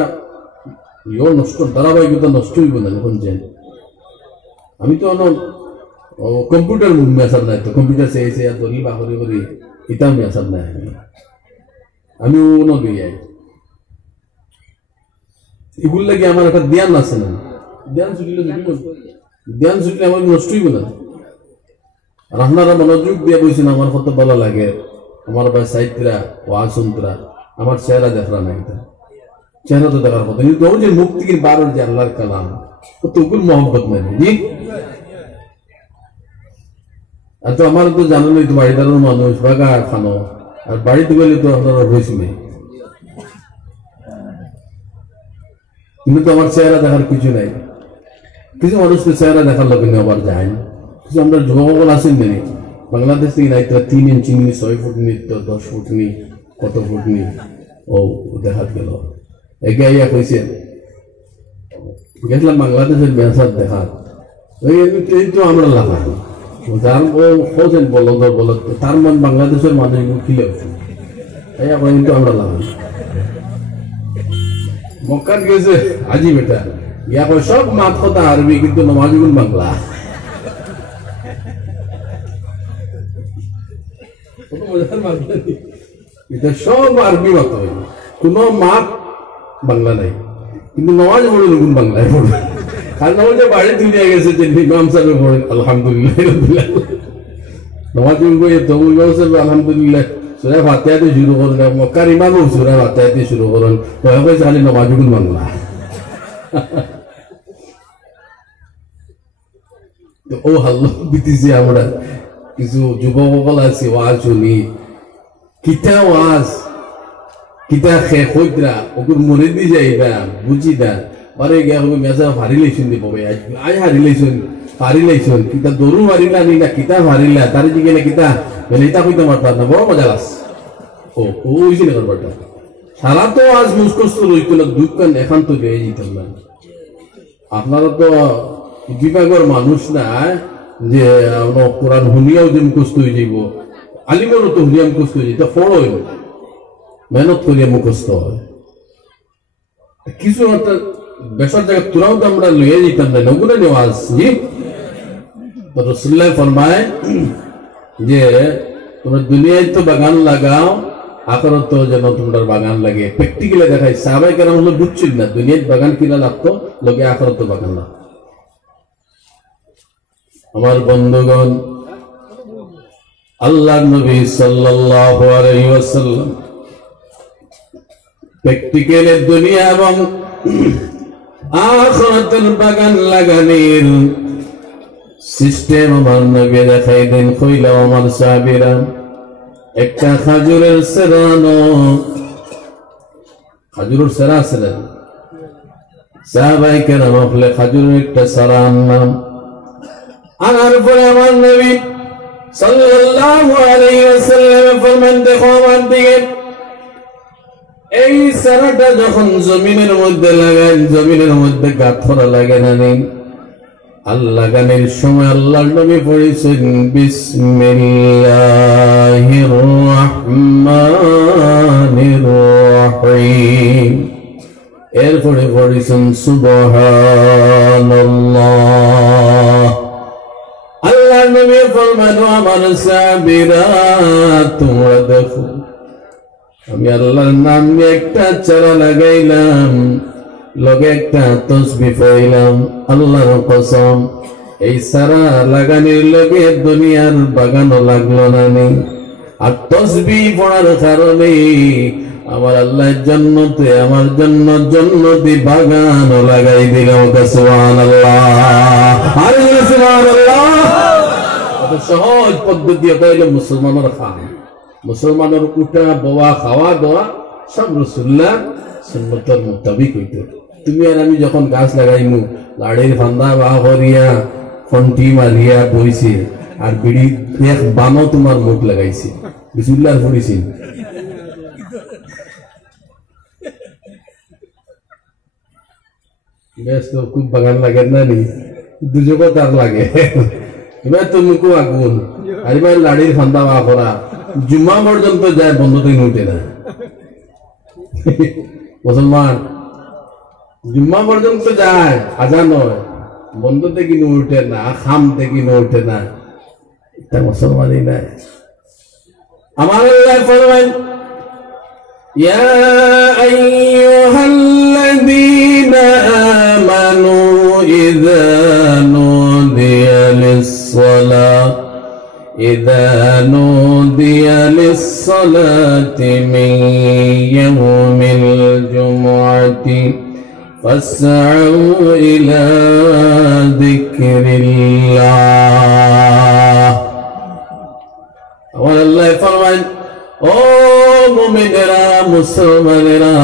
নষ্ট ধারাবাহিকতা নষ্ট হইব না এখন যে আমি তো কম্পিউটার মেসার নাই তো কম্পিউটার সে আর দলি বাহরি করি এটা মেসার নাই আমি লই আই এগুলো লাগে আমার একটা ধ্যান আছে না ধ্যান ছুটলে আমার নষ্ট হইব না আর আপনারা মনোযোগ দিয়ে বলছেন আমার কত ভালো লাগে আমার ভাই সাহিত্যরা ওয়াসন্তরা আমার চেহারা দেখা নাই চেহারা তো দেখার কথা কিন্তু যে মুখ থেকে বারোর যে আল্লাহর কালাম তো ওগুলো মহব্বত নাই জি আর তো আমার তো জানানোই তো বাড়িদার মানুষ বাগা খানো আর বাড়িতে গেলে তো আপনারা হয়েছে নেই কিন্তু তো আমার চেহারা দেখার কিছু নাই কিছু মানুষকে চেহারা দেখার লোক আবার যায় না কিছু আমরা যুবকল আসেন নেই বাংলাদেশ থেকে নাই 3 ইঞ্চি নি 6 ফুট নি 10 ফুট নি কত ফুট নি ও দেখাত গেল একে আইয়া কইছে গেছিলাম বাংলাদেশের বেসার দেখাত ওই তো আমরা লাগাই যার ও খোঁজেন বলদ তার মন বাংলাদেশের মানুষ খিলে কিন্তু আমরা লাগাই মক্কাত গেছে আজি বেটা ইয়া কয় সব মাত কথা আরবি কিন্তু নমাজগুল বাংলা এটা সব আরবি মত কোন মাত বাংলা নাই কিন্তু নমাজ পড়ে গুণ বাংলায় পড়বে আর নমাজ বাড়ি তুলে গেছে যে ইমাম সাহেব পড়েন আলহামদুলিল্লাহ নমাজ পড়ে তো ইমাম সাহেব আলহামদুলিল্লাহ সূরা ফাতিহা দিয়ে শুরু করেন মক্কার ইমামও সূরা ফাতিহা দিয়ে শুরু করেন কয় খালি নমাজ গুণ বাংলা তো ও হাল্লা বিতিছি আমরা কিছু যুবকসকল আছে ওয়াজ শুনি কিতা ওয়াজ কিতা শেষ হইতরা ওগুর মনে দি যাইবা বুঝি না বারে গিয়া হবে মেসা ভারি লাইছুন দিব আই হারি লাইছুন ভারি লাইছুন কিতা দরু মারিলা নি না কিতা ভারিলা তার দিকে না কিতা মানে এটা কইতে পারতা না বড় মজা লাস ও ওইছি না করবাটা সারা তো আজ মুস্কস্ত রইতো না দুকান এখন তো বেয়ে যেতাম না আপনারা তো বিভাগের মানুষ না যে কোরআন হুনিয়াও যে মুখস্থ হয়ে যাইব আলিমেরও তো হুনিয়া মুখস্থ হয়ে যাই ফল হইব মেহনত করিয়া মুখস্থ হয় কিছু একটা বেসার জায়গা তোরাও তো আমরা লইয়া যেতাম না নগুনা নেওয়াজ জি রসুল্লাহ ফরমায় যে তোমরা দুনিয়ায় তো বাগান লাগাও আখরত তো যেন তোমরা বাগান লাগে প্র্যাকটিক্যালি দেখায় সাহাবায়ে কেরাম হলো বুঝছিল না দুনিয়ায় বাগান কিনা লাগতো লোকে আখরত তো বাগান লাগতো আমার বন্ধুগণ আল্লাহর নবী সাল্লাল্লাহু আলাইহি ওয়াসাল্লাম প্র্যাকটিক্যালি দুনিয়া এবং আখিরাতের বাগান লাগানোর সিস্টেম আমার নবী দেখাই দেন কইলাম আমার সাহাবীরা একটা খাজুরের সেরানো খাজুরের সেরা ছিলেন সাহাবায়ে কেরাম বলে খাজুরের একটা সেরা আনলাম আনার পরে আমার নবী সাল্লাল্লাহু আলাইহি ওয়াসাল্লাম ফরমান দেখো আমার দিকে এই সারাটা যখন জমিনের মধ্যে লাগান জমিনের মধ্যে গাছ করা লাগে না নেই আল্লাহ গানের সময় আল্লাহর নবী পড়েছেন বিসমিল্লাহির রহমানির রহিম এরপরে পড়েছেন সুবহানাল্লাহ আল্লাহর নবী ফরমানো আমার সাহাবীরা তোমরা দেখো আমি আল্লাহর নাম নিয়ে একটা চারা লাগাইলাম লগে একটা তসবিহ পড়লাম আল্লাহর কসম এই সারা লাগানোর লগে দুনিয়ার বাগানও লাগলো না নেই আর তসবিহ পড়ার কারণে আমার আল্লাহর জান্নাতে আমার জন্য জান্নাতি বাগানও লাগাই দিল সুবহানাল্লাহ আর সুবহানাল্লাহ কত সহজ পদ্ধতি হইল মুসলমানের খান মুসলমানের উঠা বওয়া খাওয়া দাওয়া সব রাসূলুল্লাহ সুন্নতের মোতাবেক হইত তুমি আর আমি যখন গাছ লাগাইমু লাড়ির ফান্দা বা হরিয়া ফন্টি মারিয়া বইছে আর বিড়ি এক বানো তোমার মুখ লাগাইছে বিসমিল্লাহ পড়িছি ব্যস্ত খুব বাগান লাগে না নি দুজোকে তার লাগে এবার তো মুখো আগুন আর এবার লাড়ির ফান্দা বা করা জুম্মা পর্যন্ত যায় বন্ধ থেকে উঠে না মুসলমান জুম্মা পর্যন্ত যায় আজান হয় বন্ধ থেকে উঠে না খাম থেকে উঠে না এটা মুসলমানই নাই আমার আল্লাহ ফরমান ইয়া আইয়ুহাল্লাযীনা আমানু ইযা নুদিয়া লিস-সালাত إذا نودي للصلاة من يوم الجمعة فاسعوا إلى ذكر الله والله فرمان ও মুমিনেরা মুসলমানেরা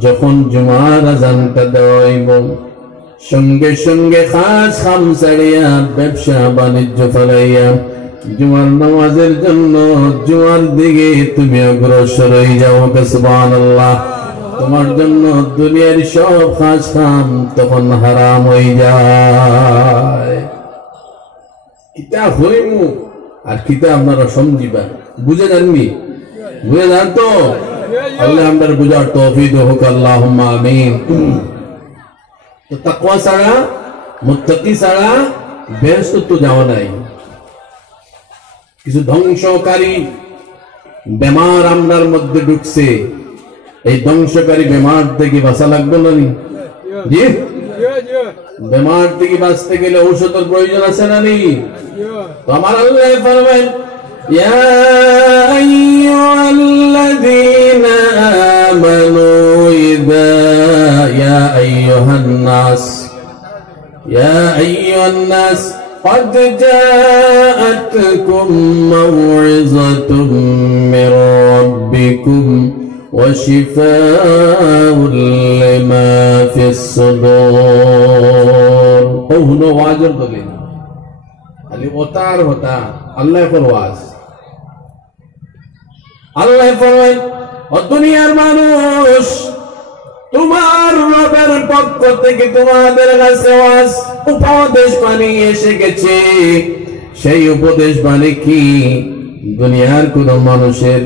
যখন জুমার আযানটা দেওয়া হইব সঙ্গে সঙ্গে খাস খাম ছাড়িয়া ব্যবসা বাণিজ্য ফেলাইয়া জুমার নামাজের জন্য জুমার দিকে তুমি অগ্রসর হয়ে যাও সুবহানাল্লাহ তোমার জন্য দুনিয়ার সব খাস খাম তখন হারাম হয়ে যায় কিতা হইমু আর কিতা আপনারা সমঝিবা বুঝে জানবি বুঝে জান তো আল্লাহ আমাদের বুঝার তৌফিক হোক আল্লাহুম্মা আমিন তো তাকওয়া ছাড়া মুত্তাকি ছাড়া বেহেশত তো যাওয়া নাই কিছু ধ্বংসকারী বেমার আমরার মধ্যে ঢুকছে এই ধ্বংসকারী বেমার থেকে বাঁচা লাগবে না নি জি বেমার থেকে বাঁচতে গেলে ঔষধের প্রয়োজন আছে না নি তো আমার আল্লাহ ফরমান ইয়া আইয়ুহাল্লাযীনা আমানু ইযা ইয়া আইয়ুহান নাস ইয়া আইয়ুহান নাস قد جاءتكم موعظة من ربكم وشفاء لما في الصدور هنا واجر دليل اللي وتار هتا الله فرواز الله فرواز الدنيا মানুষ তোমার রবের পক্ষ থেকে তোমাদের কাছে উপদেশ বাণী এসে গেছে সেই উপদেশ বাণী কি দুনিয়ার কোন মানুষের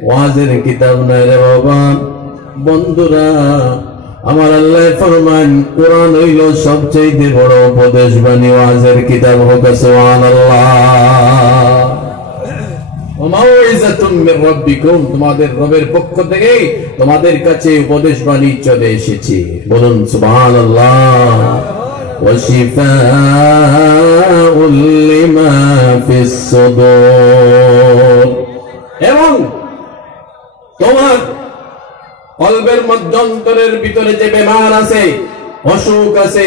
ওয়াজের কিতাব নয় রে বাবা বন্ধুরা আমার আল্লাহ ফরমান কোরআন হইল সবচেয়ে বড় উপদেশ বাণী ওয়াজের কিতাব হোক সুবহানাল্লাহ মাউইযাতুন মির রাব্বিকুম তোমাদের রবের পক্ষ থেকে তোমাদের কাছে উপদেশ বাণী চলে এসেছে বলুন সুবহানাল্লাহ ওয়া শিফাউল লিমা ফিস সুদূর এবং তোমার কলবের মধ্যন্তরের ভিতরে যে বেমার আছে অসুখ আছে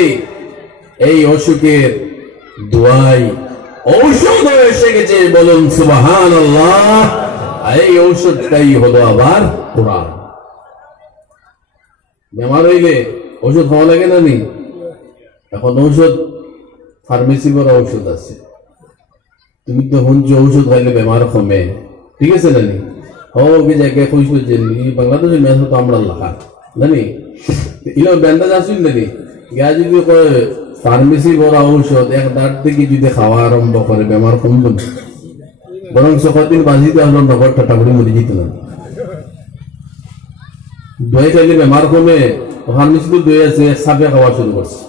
এই অসুখের দোয়াই ঔষধ এসে গেছে বলুন সুবহানাল্লাহ এই ঔষধটাই হলো আবার কোরআন বেমার হইলে ঔষধ খাওয়া লাগে না নি এখন ঔষধ ফার্মেসি করা ঔষধ আছে তুমি তো শুনছো ঔষধ খাইলে বেমার কমে ঠিক আছে না নি কি জায়গায় কইছো যে বাংলাদেশের মেয়ে তো আমরা লেখা জানি ইলো ব্যান্ডেজ আসুন নানি গা যদি ফার্মেসি বড় ঔষধ এক দাঁত থেকে যদি খাওয়া আরম্ভ করে বেমার কমবে বরং সকদিন বাজিতে হলো নগর টাটাগুড়ি মরে যেত না দই খাইলে বেমার কমে ফার্মেসি তো দই আছে সাপে খাওয়া শুরু করছে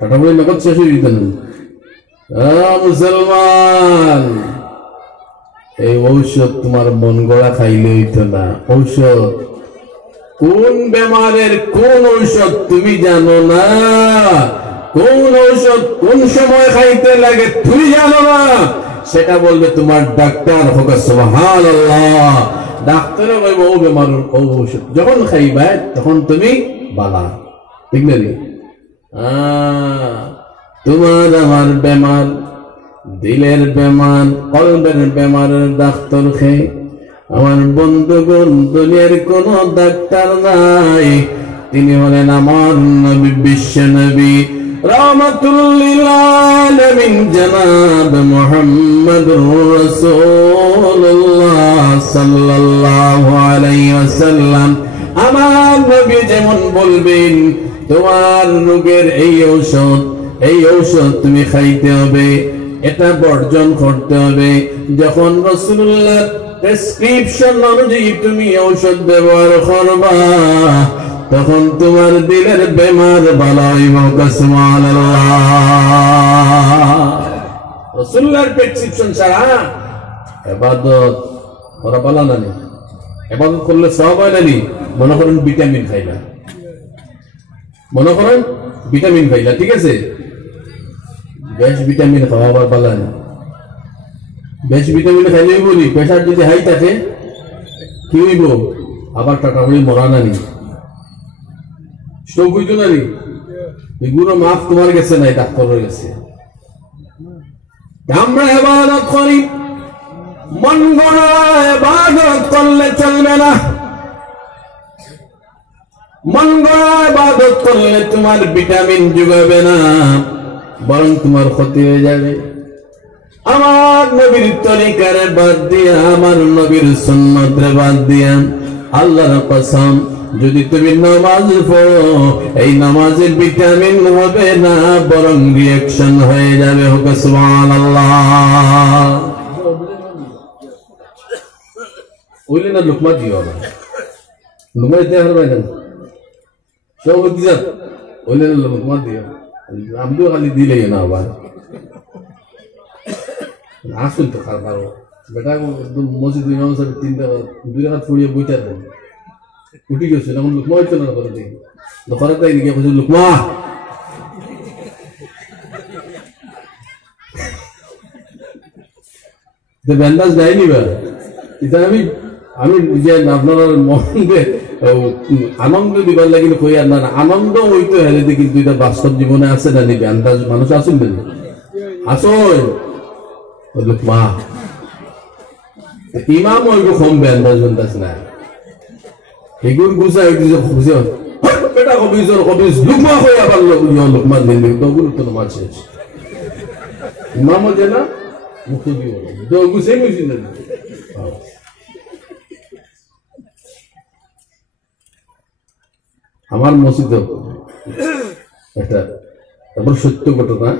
টাটাগুড়ি নগদ শেষ হয়ে যেত না মুসলমান এই ঔষধ তোমার মন গড়া খাইলে হইতো না ঔষধ কোন বেমারের কোন ঔষধ তুমি জানো না কোন ঔষধ কোন সময় খাইতে লাগে তুমি জানো না সেটা বলবে তোমার ডাক্তার হোক সুবহানাল্লাহ ডাক্তার বলবে ও বেমারের ঔষধ যখন খাইবা তখন তুমি বালা ঠিক না তোমার আমার বেমার দিলের বেমার কলবের বেমারের ডাক্তার খেয়ে আমার বন্ধুগণ দুনিয়ার কোন ডাক্তার নাই তিনি হলেন আমার নবী বিশ্ব নবী রাহমাতুল লিল আলামিন জনাব মুহাম্মদুর রাসূলুল্লাহ সাল্লাল্লাহু আলাইহি ওয়াসাল্লাম আমার নবী যেমন বলবেন তোমার রোগের এই ঔষধ তুমি খাইতে হবে, এটা বর্জন করতে হবে। যখন রাসূলুল্লাহ প্রেসক্রিপশন অনুযায়ী তুমি ঔষধ ব্যবহার করবা তখন তোমার দিলের বেমার ভালো হইব। সুবহানাল্লাহ। রাসূলুল্লাহর প্রেসক্রিপশন ছাড়া ইবাদত করা ভালো না। ইবাদত করলে সওয়াব হয় না। মনে করেন ভিটামিন খাইলা, ঠিক আছে, বেশ ভিটামিন খাওয়া আবার ভালো না। বেশ ভিটামিন খাইলেই বলি প্রেশার যদি হাই থাকে কি হইব, আবার টাকা বলি মরা না নি, স্ট্রোক হইতো না নি, এগুলো মাফ তোমার গেছে নাই, ডাক্তারের গেছে। আমরা ইবাদত করি, মন গড়া ইবাদত করলে চলবে না। মন গড়া ইবাদত করলে তোমার ভিটামিন যোগাবে না, বরং তোমার ক্ষতি হয়ে যাবে। আমার নবীর তরিকারে বাদ দিয়া, আমার নবীর সুন্নতরে বাদ দিয়া, আল্লাহর কসম যদি তুমি নামাজ পড়ো এই নামাজের ভিটামিন হবে না, বরং রিঅ্যাকশন হয়ে যাবে। হোক সুবহানাল্লাহ। ওইলে না লুকমা দিও না, লুকমা দিতে পারবে না, সব দিছা ওইলে না লুকমা দিও, আমি তো খালি দিলেই না। আবার আসুন তো খারাপ পারো বেটা, মসজিদ ইমাম সাহেব 2 রাকাত পড়িয়ে বইটা দেন, উঠি গেছে এখন লুকমা হইতো না করে দেখি দোকানে তাই গিয়ে বলছে লুকমা ব্যান্ডাজ দেয়নি বা এটা আমি যে আপনার মনে আনন্দ দিবার লাগিল কই আর না, আনন্দ হইতে হেলে কিন্তু এটা বাস্তব জীবনে আছে না, নিবে আন্দাজ মানুষ আসুন না আসুন লুকমা ইমাম ওইগো কম ব্যান্ডাজ বন্দাজ না এগুর গুছাই দিছে খুঁজে বেটা কবিজ লুকমা হয়ে আবার লুকমা দিন দগুর তো নামাজ শেষ ইমামও যে না মুখ দিয়ে বলো দগু সেই মেশিন না। আমার মসজিদ একটা তারপর সত্য ঘটনা,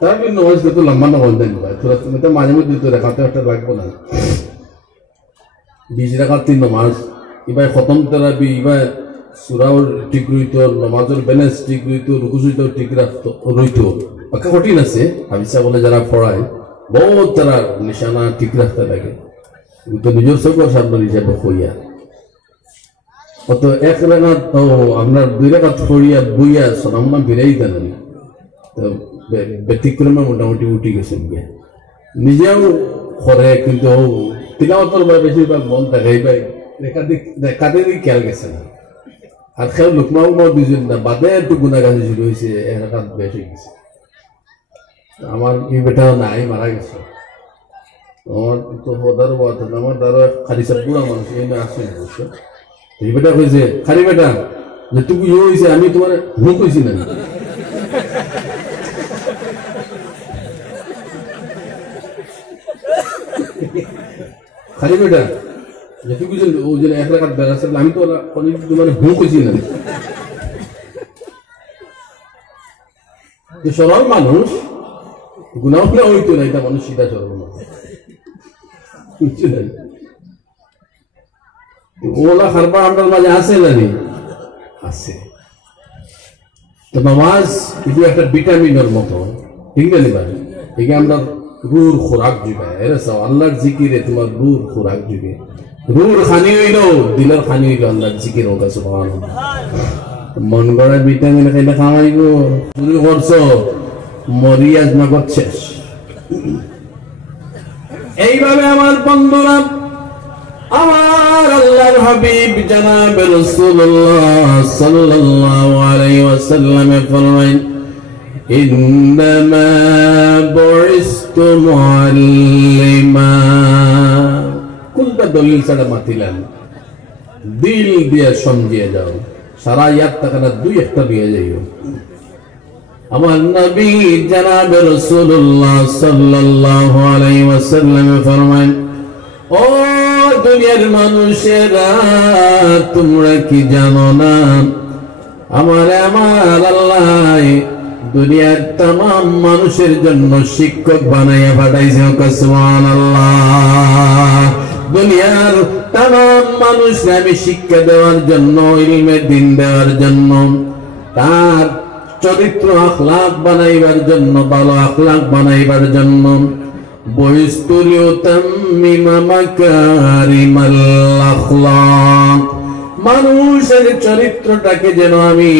তার কিন্তু নামাজ কিন্তু লম্বা নামাজ দেন তোরা, তুমি তো মাঝে মধ্যে তো রেখাতে একটা রাখবো না, 20 রাকাত 3 নামাজ, এবার খতম তেরাবি, এবার সুরাও ঠিক রইতো, নামাজের ব্যালেন্স ঠিক রইতো, রুকুসুইটাও ঠিক রাখতো রইতো। একটা কঠিন আছে হাবিসা বলে যারা পড়ায়, বহুত তারা নিশানা ঠিক রাখতে লাগে, তো নিজের চোখের সামনে হিসাবে হইয়া অত 1 রাকাত আপনার 2 রাকাত পড়িয়া বইয়া সোনামনা বেড়েই দেন, ব্যতিক্রমে মোটামুটি উঠি গেছেন গিয়া নিজেও করে, কিন্তু তিলাওয়াতের বেশিরভাগ মন দেখাই পাই রেখাতে খেয়াল গেছে না। আর খেয়াল লুকমাও দুজন না বাদে একটু গুণাগাছি শুরু হয়েছে, 1 রাকাত বেশ হয়ে গেছে। আমার এই বেটাও নাই, মারা গেছে। আমার তো হদার বাদ, আমার দ্বারা খালি সব বুড়া মানুষ এই না আসে অবশ্য। এই বেটা কইছে খালি বেটা যে তুমি ইয়ে হয়েছে, আমি তোমার হুক হয়েছি না, খালি বেটা যে তুই বুঝলেন ও যেন 1 রাকাত বেড়া আসলে আমি তো তোমার হুক হয়েছি না। সরল মানুষ গুনাহ হইতো না, এটা মানুষ সিধা সরল মানুষ বুঝলেন। ওলা খারপা আপনার মাঝে আছে না নি আছে, তো নামাজ কিন্তু একটা ভিটামিনের মতো, ঠিক না নিবা, ঠিক আমরা রুর খোরাক যোগায়, এর আল্লাহর জিকিরে তোমার রুর খোরাক যোগে, রুর খানি হইল দিলের খানি হইল আল্লাহর জিকির হোক। সুবহানাল্লাহ। মন গড়া ভিটামিন খাইলে খাওয়াইব, শুরু করছো মরিয়াজ নগদ শেষ। এইভাবে আমার বন্ধুরা, আমার আল্লাহর হাবিব জনাব রাসূলুল্লাহ সাল্লাল্লাহু আলাইহি ওয়াসাল্লাম ফরমায়েন, ইন্নামা বুইসতু মুআল্লিমা। কোনটা দলিল ছাড়া মাতিলেন, দিল দিয়ে সমঝিয়ে যাও, সারা ইয়াদ টাকা না 2-1টা দিয়ে যাইও। আমার নবী জনাব রাসূলুল্লাহ সাল্লাল্লাহু আলাইহি ওয়াসাল্লাম ফরমায়েন, ও দুনিয়ার মানুষেরা তোমরা কি জানো না আমার আল্লাহ দুনিয়ার तमाम মানুষের জন্য শিক্ষক বানাইয়া পাঠাইছে সুবহানাল্লাহ দুনিয়ার तमाम মানুষকে আমি শিক্ষা দেওয়ার জন্য ইলমে দ্বীন দেওয়ার জন্য তার চরিত্র আখলাক বানাইবার জন্য ভালো আখলাক বানাইবার জন্য মানুষের চরিত্রটাকে যেন আমি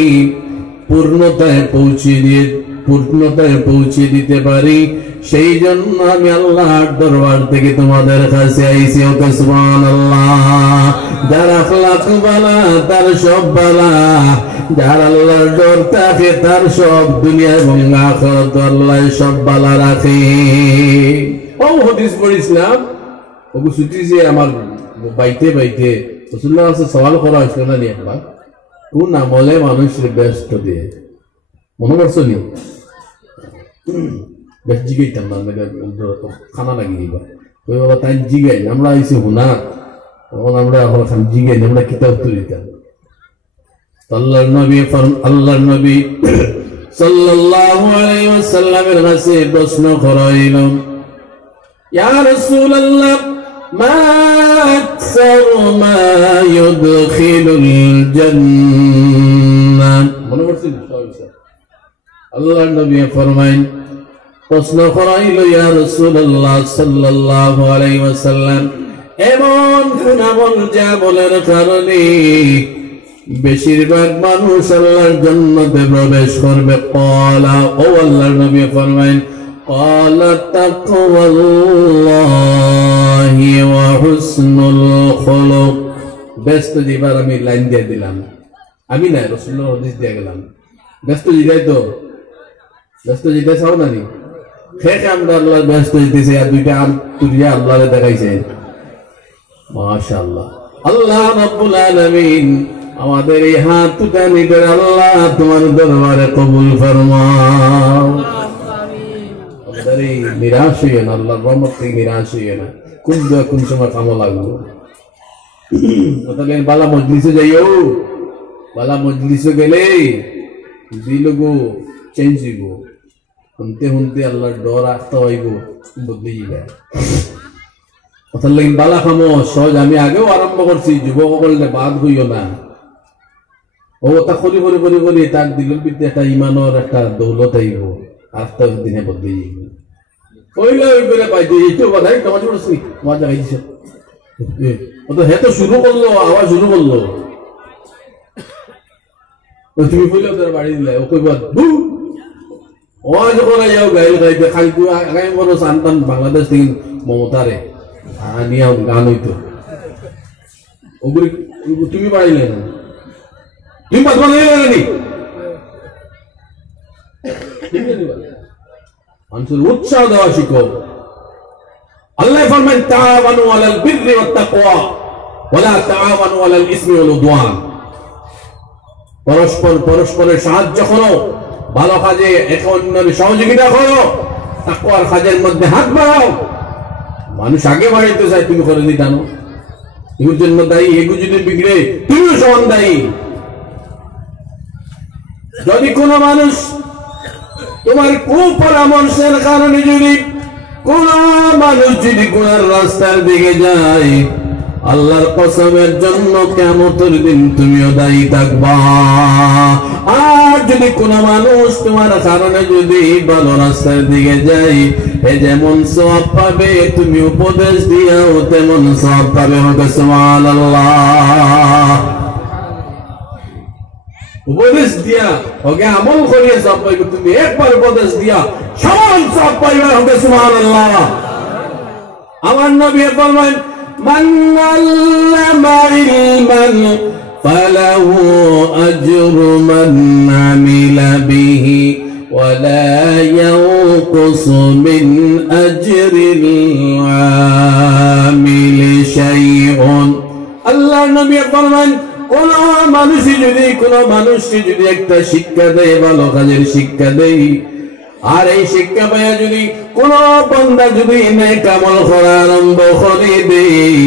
পূর্ণতায় পৌঁছে দিতে পারি সেই জন্য আমি আল্লাহর দরবার থেকে তোমাদের কাছে আইছি সুবহানাল্লাহ যার আখলাক বালা তার সব বালা যার আল্লাহর ডর থাকে তার সব দুনিয়া এবং আখিরাত আল্লাহ সব বালা রাখে ও হাদিস পড়িছিলাম ওগো ছুটি যে আমার বাইতে রাসূলুল্লাহ কাছে সওয়াল করা হয়েছিল না একবার কোন আমলে মানুষের ব্যস্ত দিয়ে মনে করছো নি বেশ জিগাইতাম না খানা লাগিয়ে দিবা ওই বাবা তাই জিগাই আমরা আইসি হুনা তখন আমরা এখন জিগাই আমরা কিতাব তুলিতাম আল্লাহর নবী সাল্লাল্লাহু আলাইহি ওয়াসাল্লামের কাছে প্রশ্ন করাইল ইয়া রাসূলুল্লাহ মা আকসারু মা ইউদখিলুল জান্নাহ মনে পড়ছে আল্লাহর নবী ফরমাইন প্রশ্ন করাইল ইয়া রাসূলুল্লাহ সাল্লাল্লাহু আলাইহি ওয়াসাল্লাম এমন কোন আমল যা বলার কারণে বেশিরভাগ মানুষ আল্লাহর জান্নাতে প্রবেশ করবে ক্বালা ও আল্লাহর নবী ফরমাইন ক্বালা তাকওয়াল্লাহি ওয়া হুসনুল খুলুক ব্যস্ত দিবার আমি লাইন দিয়ে দিলাম আমি না রাসূলুল্লাহ হাদিস দিয়ে গেলাম ব্যস্ত দিলাই তো ব্যস্ত দিতে চাও না নি খেয়ে আমরা আল্লাহ ব্যস্ত দিতেছে আর দুইটা আর তুলিয়া আল্লাহরে দেখাইছে মাশাআল্লাহ আল্লাহ রাব্বুল আলামিন আমাদের এই হাত দুটা নিতে আল্লাহ তোমার দরবারে কবুল ফরমাও আমাদের এই নিরাশ হইয়ে না আল্লাহর রহমত থেকে নিরাশ হইয়ে না কোন সময় কামো লাগবো তাহলে বালা মজলিসে যাইও বালা মজলিসে গেলে দিলগো চেঞ্জ হইব শুনতে শুনতে আল্লাহর ডর আসতে হইব বদলে যায় কথার লাগি বালা খামো সহজ আমি আগেও আরম্ভ করছি যুবকসকলে বাদ হইও না ও তা করি তার দিলের ভিতরে একটা ইমানের একটা দৌলত আইব আস্তে দিনে বদলে যাইব কইলে ওই করে পাইতে এইটো বাধাই তোমার করছি তোমার জায়গায় দিছে ও তো হে তো শুরু করলো আওয়াজ শুরু করলো তুমি কইলে তোর বাড়ি দিলে ও কইবা ওয়াজ করে যাও গাইল গাইতে খালি তুই আগামী বড় সন্তান বাংলাদেশ থেকে মমতারে নিয়ে গান হইতো ওগুলি তুমি পাইলে না তুমি বাদবা নিয়ে নি মানুষের উৎসাহ দেওয়া শিখো আল্লাহ ফরমান তাআওয়ানু আলাল বিররি ওয়াত তাকওয়া ওয়ালা তাআওয়ানু আলাল ইসমি ওয়াল উদওয়ান পরস্পরের সাহায্য করো ভালো কাজে একে অন্যের সহযোগিতা করো তাকওয়ার কাজের মধ্যে হাত বাড়াও মানুষ আগে বাড়াইতে চায় তুমি করে দিতে জানো এগুলোর জন্য দায়ী এগুলো যদি বিগড়ে তুমিও সমান দায়ী যদি কোনো মানুষ তোমার কুপরামর্শের কারণে যদি কোন মানুষ যদি গুনার রাস্তার দিকে যায় আল্লাহর কসমের জন্য কিয়ামতের দিন তুমিও দায়ী থাকবা আর যদি কোন মানুষ তোমার কারণে যদি ভালো রাস্তার দিকে যায় এ যেমন সওয়াব পাবে তুমি উপদেশ দিয়াও তেমন সওয়াব পাবে সুবহানাল্লাহ উপদেশ দিয়া ওকে আমল করিয়ে সওয়াব পাইবে তুমি একবার উপদেশ দিয়া সমান সওয়াব পাইবে সুবহানাল্লাহ আমার নবী বলেন من علم علما فله أجر من عمل به ولا ينقص من أجر العامل شيء الله نبي فرمان কোন মানুষ যদি একটা শিক্ষা দেয় ভালো কাজের শিক্ষা দেয় আর এই শিক্ষা পাইয়া যদি কোন বান্দা যদি নেক আমল করা আরম্ভ করে দেয়,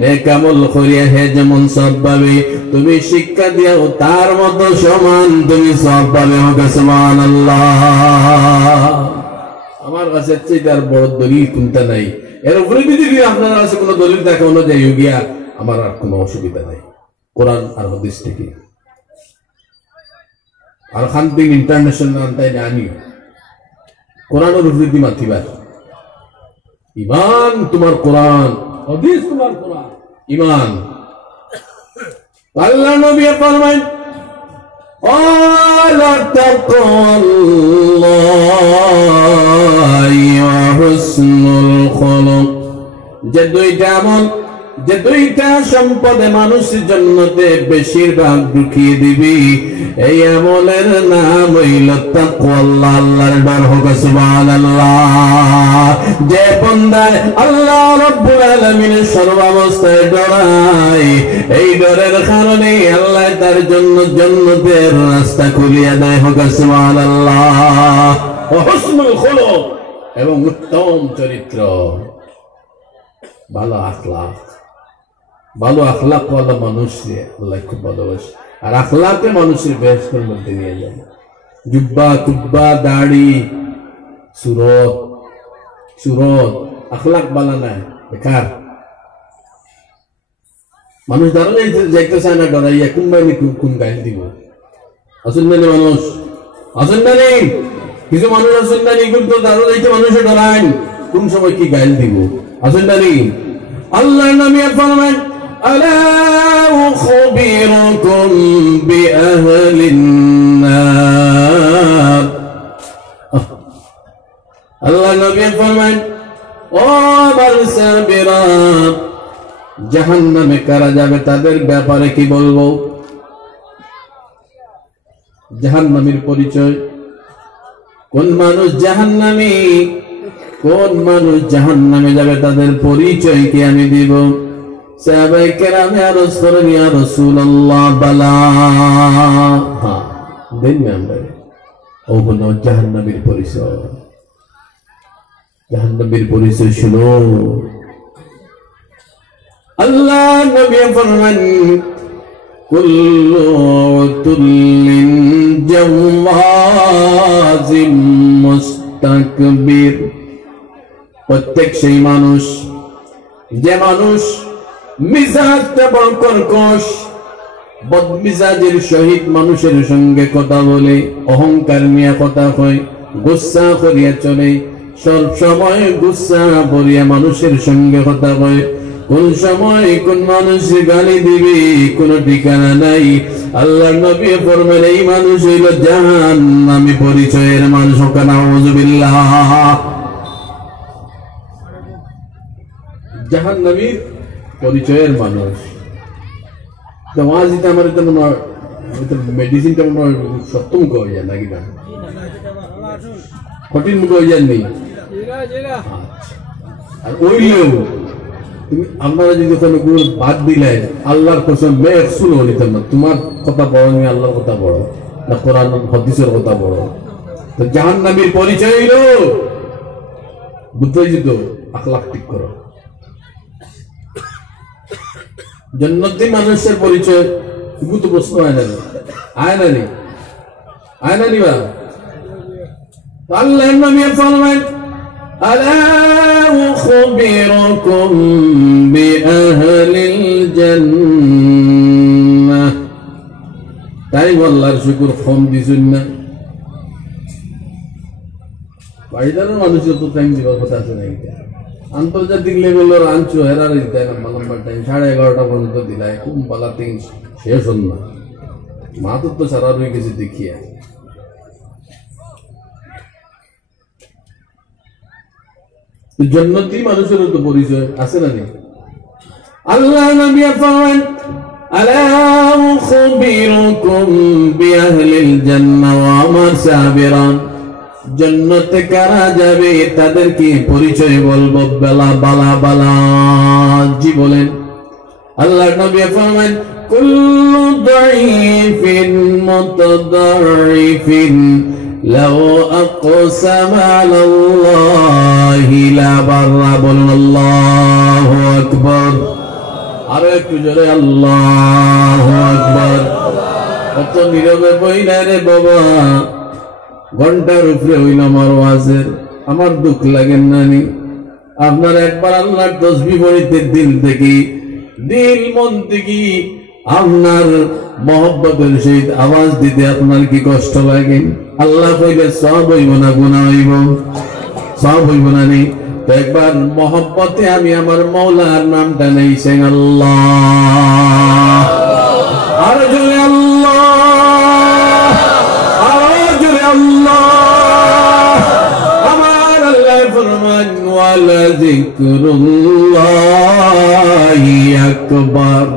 নেক আমল করিয়া হে যেমন সব পাবে, তুমি শিক্ষা দিয়াও তার মতো সমান তুমি সব পাবে। হোক সুবহানাল্লাহ। আমার কাছে তার বড় দলিল কোনটা নাই। এর উপরে যদি আপনার কাছে কোনো দলিল থাকে অনুযায়ী গিয়া আমার আর কোনো অসুবিধা নাই, কোরআন আর হাদিস থেকে। আর খানপিন ইন্টারন্যাশনাল তাই জানি কোরআনের উপরে মাতিবার ইমান তোমার কোরআন, হাদিস তোমার কোরআন, ইমান। আল্লাহ নবী ফরমান আলা তাকওয়াল্লাহি ওয়া হুসনুল খুলুক, যে দুইটা আমল, যে দুইটা সম্পদে মানুষের জন্যতে বেশিরভাগ ঢুকিয়ে দিবি, এই আমলের নাম হইল তাকওয়াল্লাহ, আল্লাহর ডর। হোক সুবহানাল্লাহ। যে বান্দায় আল্লাহ রাব্বুল আলামিনের সর্বাবস্থায় ডরায়, এই ডরের কারণে আল্লাহ তার জন্য জান্নাতের রাস্তা খুলিয়া দেয়। হোক সুবহানাল্লাহ। ওয়া হুসনুল খুলুক, এবং উত্তম চরিত্র, ভালো আখলাক। ভালো আখলাক ওয়ালা মানুষকে আল্লাহ খুব ভালোবাসে, আর আখলাকে মানুষের বেহেশতের মধ্যে নিয়ে যায়। জুব্বা কুব্বা দাড়ি সুরত সুরত আখলাক বালা নাই, বেকার। মানুষ দাঁড়ো যাইতে চায় না, ডরাইয়া কোন বাইনি কোন গাইল দিব। আসুন না মানুষ, আসুন না নেই কিছু মানুষ আসুন না নেই, কিন্তু দাঁড়ো যাইতে মানুষে ডরাইন কোন সময় কি গাইল দিব। আসুন না নেই আল্লাহ নামিয়ে ফরমান আলা উখবিরুকুম বিআহলিন নার। আল্লাহ নবী ফরমান ও আমার সাহাবীরা, জাহান্নামে কারা যাবে তাদের ব্যাপারে কি বলবো? জাহান্নামীর পরিচয়, কোন মানুষ জাহান্নামী, কোন মানুষ জাহান্নামে যাবে তাদের পরিচয় কি আমি দিব? সাহাবায়ে কেরামে আরজ করেন ইয়া রাসূলুল্লাহ বালা। হ্যাঁ দেন আমরা ও কোন জাহান্নামীর পরিচয়। জাহান্নামীর পরিচয় শুনো। আল্লাহ নবী ফরমান কুল্লু তুল্লিন জাওয়াজিম মুস্তাকবির, প্রত্যেক সেই মানুষ যে মানুষ মিজাজটা বড় কর্কশ, বদমিজাজের সহিত মানুষের সঙ্গে কথা বলে, অহংকার নিয়ে কথা কয়, গুসা করিয়া চলে, সব সময় গুসা ভরিয়া মানুষের সঙ্গে কথা কয়, কোন সময় কোন মানুষ গালি দিবে কোন ঠিকানা নাই। আল্লাহ নবী ফরমান এই মানুষ হইল জাহান্নামী পরিচয়ের মানুষ। নাউযুবিল্লাহ। জাহান্নামীর পরিচয়ের মানুষ। তো ওয়াজিতে আমার তো মনে হয় মেডিসিনটা মনে হয় সত্য মুখ হয়ে যায় নাকি না, কঠিন মুখ হয়ে যাননি। আর ওইলেও তুমি আপনারা যদি কোনো গুণ বাদ দিলেন, আল্লাহর কসম মেঘ শুনো নিতাম না, তোমার কথা বড় নি আল্লাহর কথা বড় না কোরআন হাদিসের কথা বড়। তো জাহান্নামীর পরিচয় হইল বুঝতে হয়েছি তো আখলাক ঠিক করো। জান্নাতি মানুষের পরিচয় তুমি তো প্রশ্ন হয় না, আয় না নি, আয় না নিবা। আল্লাহ নবী ফরমান আলা উখবিরুকুম বিআহলিল জান্নাহ। তাই আল্লাহর শুকর কম দিছুন না। বাড়িদার মানুষের তো টাইম দিবার কথা আছে না, আন্তর্জাতিক লেভেলের আনছো হেরারে দিতে লম্বা টাইম 11:30 পর্যন্ত দিলাই, খুব বালা তিন শেষ হল না, মাতুর তো সারা রয়ে গেছে দেখিয়া। জান্নাতি মানুষের তো পরিচয় আছে না? আল্লাহ নবী ফরমান আলা উখবিরুকুম বিআহলিল জান্নাহ ওয়া আমার সাহাবীরা, জান্নাতে কারা যাবে তাদের কি পরিচয় বলবো? বেলা বালা বালা। জি বলেন। আল্লাহ নবী ফরমান কুল্লু দাঈফিন মুতাদারিফিন লাউ আকসামা আলাল্লাহি লা বাররা। বলুন আল্লাহু আকবার। আরো একটু জোরে আল্লাহু আকবার। কত নীরবে বইলা রে বাবা, ঘন্টার উপরে হইল আমার ওয়াজের। আমার দুঃখ লাগেন নানি? আপনার একবার আল্লাহর তসবিহ পড়িতে দিল থেকে, দিল মন থেকে আপনার মহব্বতের সহিত আওয়াজ দিতে আপনার কি কষ্ট লাগে? আল্লাহ কইলে সব হইব না গুনাহ হইব? সব হইব না নি? তো একবার মহব্বতে আমি আমার মৌলার নামটা নেইছেন আল্লাহ। আর জোরে আল্লাহ, আর জোরে আল্লাহ। আমার আল্লাহ ফরমান ওয়ালা যিকরুল্লাহি আকবার।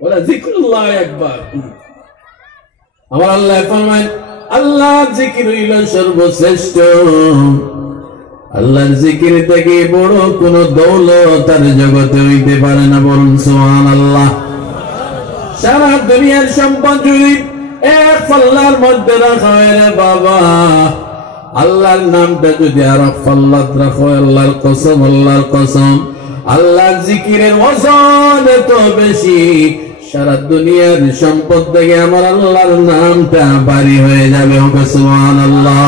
ওয়ালা যিকরুল্লাহি আকবার। আমার আল্লাহ ফরমান আল্লাহর জিকির হইল সর্বশ্রেষ্ঠ। আল্লাহর জিকির থেকে বড় কোন দৌলত আর জগতে হইতে পারে না। বলুন সুবহানাল্লাহ। সারা দুনিয়ার সম্পদ যদি এক পাল্লার মধ্যে রাখা হয় রে বাবা, আল্লাহর নামটা যদি আর পাল্লাত রাখো, আল্লাহর কসম, আল্লাহর কসম, আল্লাহর জিকিরের ওজন এত বেশি, সারা দুনিয়ার সম্পদ থেকে আমার আল্লাহর নামটা ভারী হয়ে যাবে। সুবহানাল্লাহ।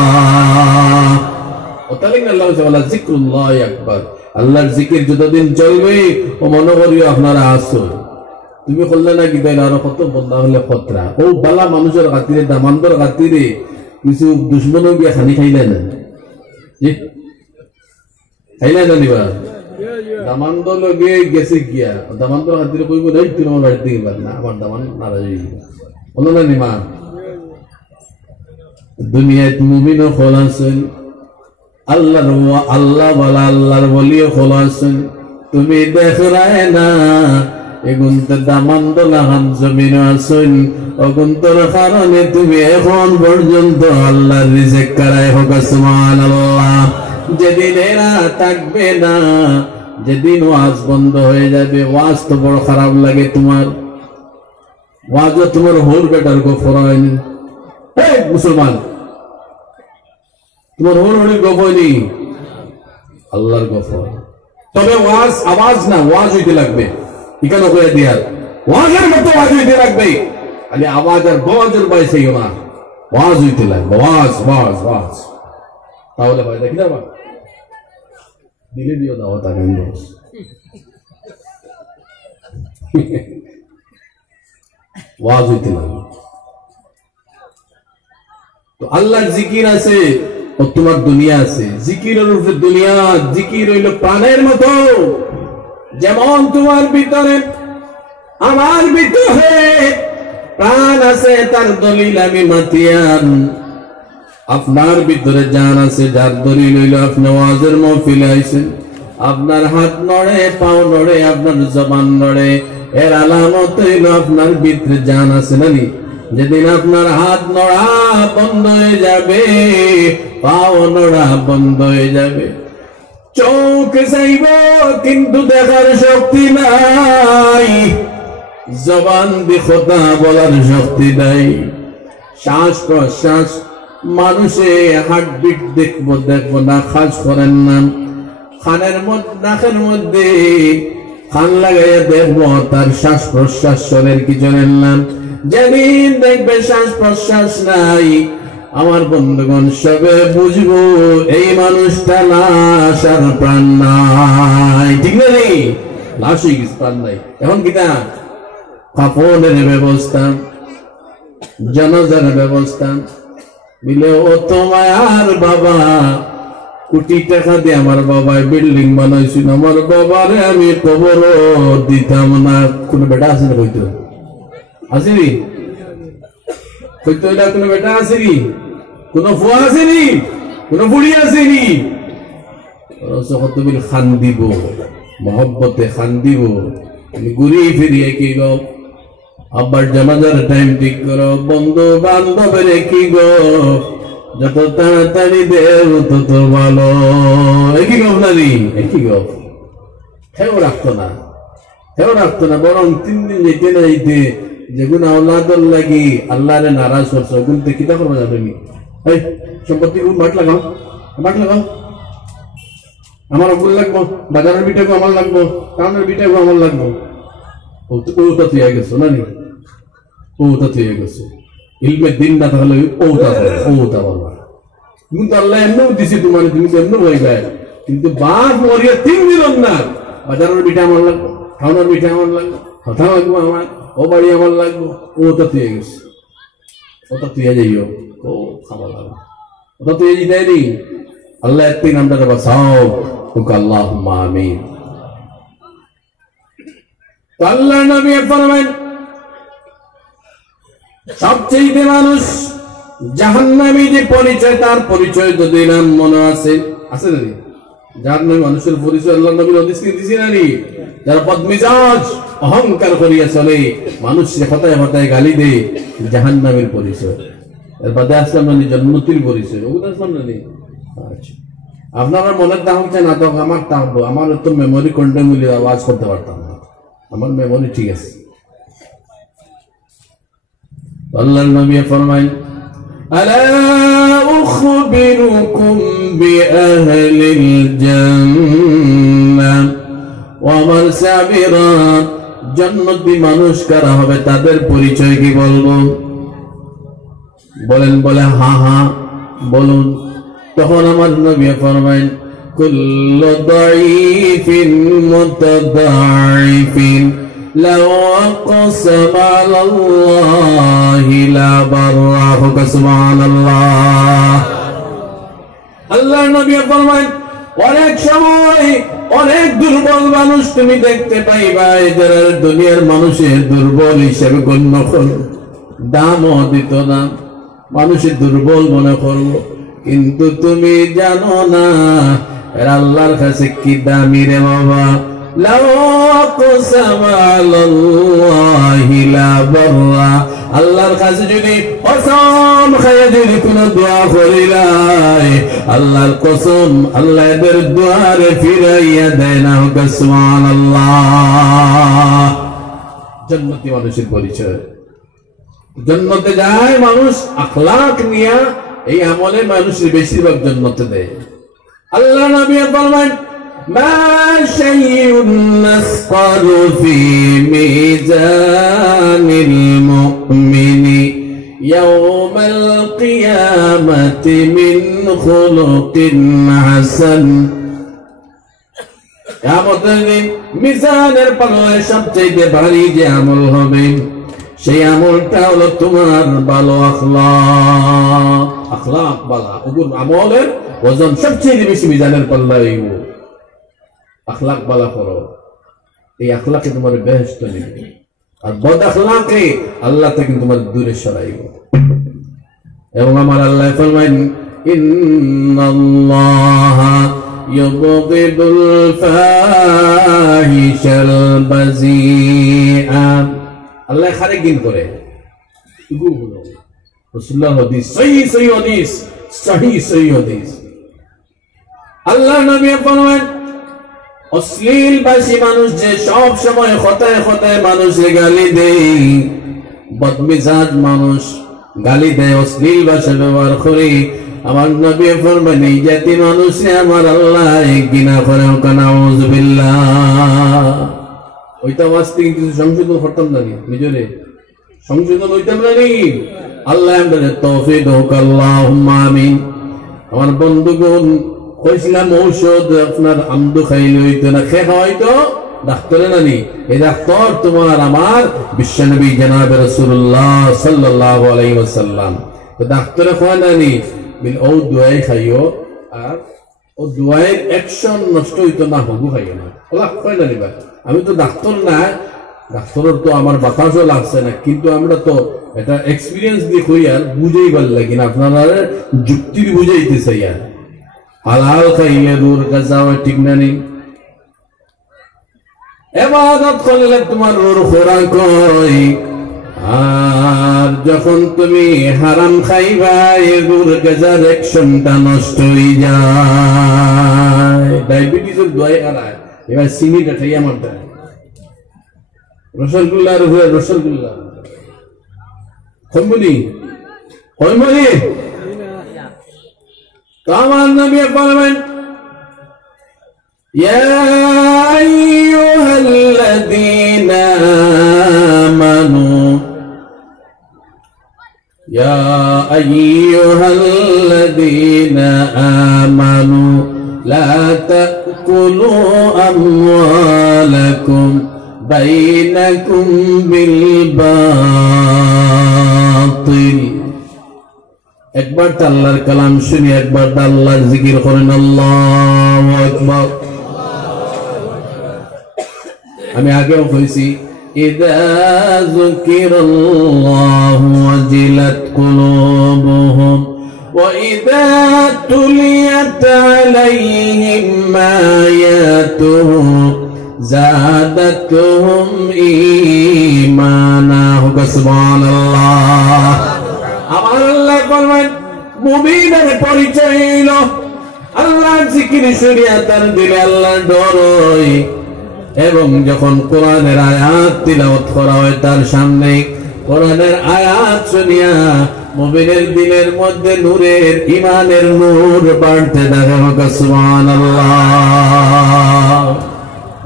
যিকরুল্লাহি আকবার। আল্লাহর জিকির যতদিন চলবে ও মনে করিও আপনারা আসো। তুমি করলে না কি তাইলে আরো কত বন্ধা হলে খতরা। ও বালা মানুষের খাতিরে, দামান্দর খাতিরে কিছু দুশ্মনও গিয়া খানি খাইলে না, খাইলে না নিবা দামান্দ লগে গেছে গিয়া দামান্দর খাতিরে কইব নাই তুমি আমার বাড়িতে গেবা না, আমার দামান নারাজ হয়ে গেল। বলো না নিমা দুনিয়ায় মুমিনও খোলা আছেন, আল্লাহ বলা আল্লাহর বলিও খোলা আছেন। তুমি দেখো রায় না এগুনতে দামান্দ লাহান জমিন আছেন, অগুন্তর কারণে তুমি এখন পর্যন্ত আল্লাহর রিজিক কারাই হোক। সুবহানাল্লাহ। যেদিন এরা থাকবে না, যেদিন ওয়াজ বন্ধ হয়ে যাবে, ওয়াজ তো বড় খারাপ লাগে তোমার। ওয়াজও তোমার হোর বেটার গফর হয়নি। এই মুসলমান, তোমার হোর হলে গফ হয়নি, আল্লাহর গফর। তবে ওয়াজ আওয়াজ না, ওয়াজ হইতে লাগবে। এখানে হয়ে দিয়ার ওয়াজের মতো ওয়াজ হইতে লাগবে, খালি আওয়াজ আর বওয়াজের বাইসে না, ওয়াজ হইতে লাগবে। ওয়াজ ওয়াজ ওয়াজ। তাহলে ভাই দেখি না দিলে দিও দাওয়াত আনেন দোষ। ওয়াজ হইতে লাগবে। তো আল্লাহর জিকির আছে ও তোমার দুনিয়া আছে। জিকিরের উপরে দুনিয়া। জিকির হইল প্রাণের মতো। যেমন তোমার ভিতরে আমার ভিতরে প্রাণ আছে, তার দলিল আমি মাতিয়ান। আপনার ভিতরে জান আছে, যার দলিল হইল আপনি ওয়াজের মাহফিলে আইছেন। আপনার হাত নড়ে, পাও নড়ে, আপনার জবান নড়ে, এর আলামত হইল আপনার ভিতরে জান আছে। নানি যেদিন আপনার হাত নড়া বন্ধ হয়ে যাবে, পাও নড়া বন্ধ হয়ে যাবে, চোখ চাইব কিন্তু দেখার শক্তি নাই, জবান দিয়ে কথা বলার শক্তি নাই, শ্বাস প্রশ্বাস মানুষে হার্টবিট দেখবো না, কাজ করেন না, খানের মধ্যে নাকের মধ্যে খান লাগাইয়া দেখবো তার শ্বাস প্রশ্বাস চলের কি চলেন না। যেদিন দেখবে শ্বাস প্রশ্বাস নাই, আমার বন্ধুগণ সবে বুঝবো এই মানুষটা লাশ আর প্রাণ নাই। ঠিক না? নেই, লাশ হয়ে গেছে, প্রাণ নাই। এখন কিনা কাফনের ব্যবস্থা, জানাজার ব্যবস্থা মিলে। ও তোমার আর বাবা কোটি টাকা দিয়ে আমার বাবায় বিল্ডিং বানাইছিল, আমার বাবারে আমি কবর দিতাম না। কোন বেটা আছে না? কইতো আসেনি? কইতো এটা কোন বেটা আসেনি? কোন ফুয়া আসেনি? কোন বুড়ি আসেনি? তুমি খান দিব, মহব্বতে খান দিব, ঘুরিয়ে ফিরিয়ে কি গো আবার জানাজার টাইম ঠিক করো, বন্ধু বান্ধবের কি গো যত তাড়াতাড়ি দেব তত ভালো। একই গপ নানি, একই গপ। হেও রাখতো না, হেও রাখতো না, বরং 3 দিন যেতে না যেতে যেগুন আওলাদর লাগি আল্লাহরে নারাজ করছো ওগুন তে কিতা করবা যাবে নি এই সম্পত্তি গুণ মাঠ লাগাও আমার ওগুন লাগবো বাজারের বিটাকে আমার লাগবো টাউনের বিটাকে আমার লাগবো ওটা তুই গেছো না নি ওটা তুই গেছো ইলমের দিন না তাহলে ওটা বলবা কিন্তু আল্লাহ এমনও দিছে তোমার তুমি তো এমন হয়ে যায় কিন্তু বাপ মরিয়া 3 দিন না বাজারের বিটা আমার লাগবো টাউনের বিটা আমার লাগবো কথা লাগবো আমার ও বাড়ি আমার লাগবো ওটা তুই গেছে ওটা তুই যাইও ও খাবার লাগবে ওটা তুই যাই নি আল্লাহ একদিন আমরা বাঁচাও আল্লাহুম্মা আমিন তো আল্লাহ নবী ফরমান সবচেয়ে মানুষ জাহান্নামী যে পরিচয় তার পরিচয় যদি নাম মনে আছে না জাহান্নামী মানুষের পরিচয় আল্লাহ নবীর হাদিসে দিছি না নি যারা বদমিজাজ অহংকার করিয়া চলে মানুষকে হতায় হতায় গালি দেয় জাহান্নামীর পরিচয় এর বাদে আসলাম না জন্নতির পরিচয় ওগুলো আসলাম না নি আচ্ছা আপনারা মনের দাম হচ্ছে না তো আমার দাম আমার তো মেমোরি কন্টেন্ট মিলে আওয়াজ করতে পারতাম না আমার মেমোরি ঠিক আছে আল্লাহর নবী ফরমায় আলা উখবিরুকুম বিআহলিল জান্নাহ ওয়া মান সাবিরা জান্নাতি মানুষ কারা হবে তাদের পরিচয় কি বলবো বলেন বলে হ্যাঁ বলুন তখন আমার নবী ফরমায় কুল্লু দাঈফিন মুতাদাঈফিন লাউ aqsama ala আল্লাহি লা বাররাহু সুবহানাল্লাহ আল্লাহর নবী ফরমায় অনেক সময় অনেক দুর্বল মানুষ তুমি দেখতে পাইবা যারা দুনিয়ার মানুষের দুর্বল হিসেবে গণ্য করো দামও দিত না মানুষের দুর্বল মনে করবো কিন্তু তুমি জানো না এর আল্লাহর কাছে কি দামি রে বাবা লাউ aqsama আলাল্লাহি লা বাররা আল্লাহর কাছে যদি কসম খাইয়া যদি কোনো দোয়া করিলাই আল্লাহর কসম আল্লাহ এদের দোয়ারে ফিরাইয়া দেয় না সুবহানাল্লাহ জান্নাতি মানুষের পরিচয় জান্নাতে যায় মানুষ আখলাক নিয়া এই আমলে মানুষের বেশিরভাগ জান্নাতে দেয় আল্লাহ নবী ফরমান মা শাইউন নাসকারু ফি মিজানিল মুমিনি ইয়াওমাল কিয়ামাতি মিন খুলুকিন হাসান কিয়ামতের দিন মিজানের পাল্লায় সবচেয়ে ভারী যে আমল হবে সেই আমলটা হলো তোমার ভালো আখলাক বালা ওগুলো আমলের ওজন সবচেয়ে বেশি মিজানের পাল্লায় আখলাক বালা করো এই আখলাকে তোমার বেহেশত নিবে আর বদ আখলাকে আল্লাহ থেকে তোমার দূরে সরাইব এবং আমার আল্লাহ ফরমায়েন ইন্নাল্লাহা ইউবগিদুল ফাহিশাল বাযীআ আল্লাহ খারে গিন করে রাসূলুল্লাহ হাদিস সহিহ হাদিস আল্লাহ নবী ফরমান অশ্লীল ভাষী মানুষ যে সব সময় কথায় কথায় মানুষে গালি দেয় বদমিজাজ মানুষ গালি দেয় অশ্লীল ভাষা ব্যবহার করে আমার নবী ফরমান এই জাতি মানুষে আমার আল্লাহ ঘৃণা করে নাউযুবিল্লাহ ওইটা বাঁচতে কিছু সংশোধন করতাম না নিজরে সংশোধন হইতাম না আল্লাহ আমাদের তৌফিক হোক আল্লাহুম্মা আমিন আমার বন্ধুগণ কইছিলাম ঔষধ আপনার আমদু খাইলে হইতো না খেয়ে হয়তো ডাক্তারে নানি এই ডাক্তার তোমার আমার বিশ্বনবী জনাবে রাসূলুল্লাহ সাল্লাল্লাহু আলাইহি ওয়াসাল্লাম তো ডাক্তারে কয় নানি বিল ও দোয়াই খাইও আর ও দোয়াইয়ের অ্যাকশন নষ্ট হইতো না হবু খাইও না ওলা কয় নানি ভাই আমি তো ডাক্তার না ডাক্তারের তো আমার বাতাসও লাগছে না কিন্তু আমরা তো এটা এক্সপিরিয়েন্স দিয়ে কই আর বুঝাইবার লাগি না আপনারা যুক্তির বুঝাইতে চাই আর হালাল খাইলে দূর গাজাও ঠিক না নেই ইবাদত করলে তোমার রূহ খোরাক কই আর যখন তুমি হারাম খাইবা এই দূর গাজার অ্যাকশনটা নষ্ট হয়ে যায় ডায়াবেটিসের দোয়াই হারায় এবার চিনিটা খাইয়া মারতে রসগোল্লার উপরে রসগোল্লা কইমনি কামান নবী বলেন ইয়া আইয়ুহাল্লাযীনা আমানু ইয়া আইয়ুহাল্লাযীনা আমানু লা তাকুলু আমওয়ালাকুম বাইনাকুম বিল বাতিল। একবার আল্লাহর কালাম শুনি, একবার আল্লাহর জিকির করেন আল্লাহু আকবার। আমি আগেও কইছি ইযা যুকিরাল্লাহু ওয়াজিলাত কুলুবুহুম ওয়া ইযা তুলিয়াত আলাইহিম আয়াতুহু যাদাতুহুম ঈমানা। সুবহানাল্লাহ। আমার আল্লাহ বলেন মুমিনের পরিচয় হলো আল্লাহর জিকির শুনিয়া তার দিলে আল্লাহর ডর হয়, এবং যখন কোরআনের আয়াত তিলাওয়াত করা হয় তার সামনে কোরআনের আয়াত শুনিয়া মুমিনের দিলের মধ্যে নূরের ঈমানের নূর বাড়তে থাকে। সুবহানাল্লাহ।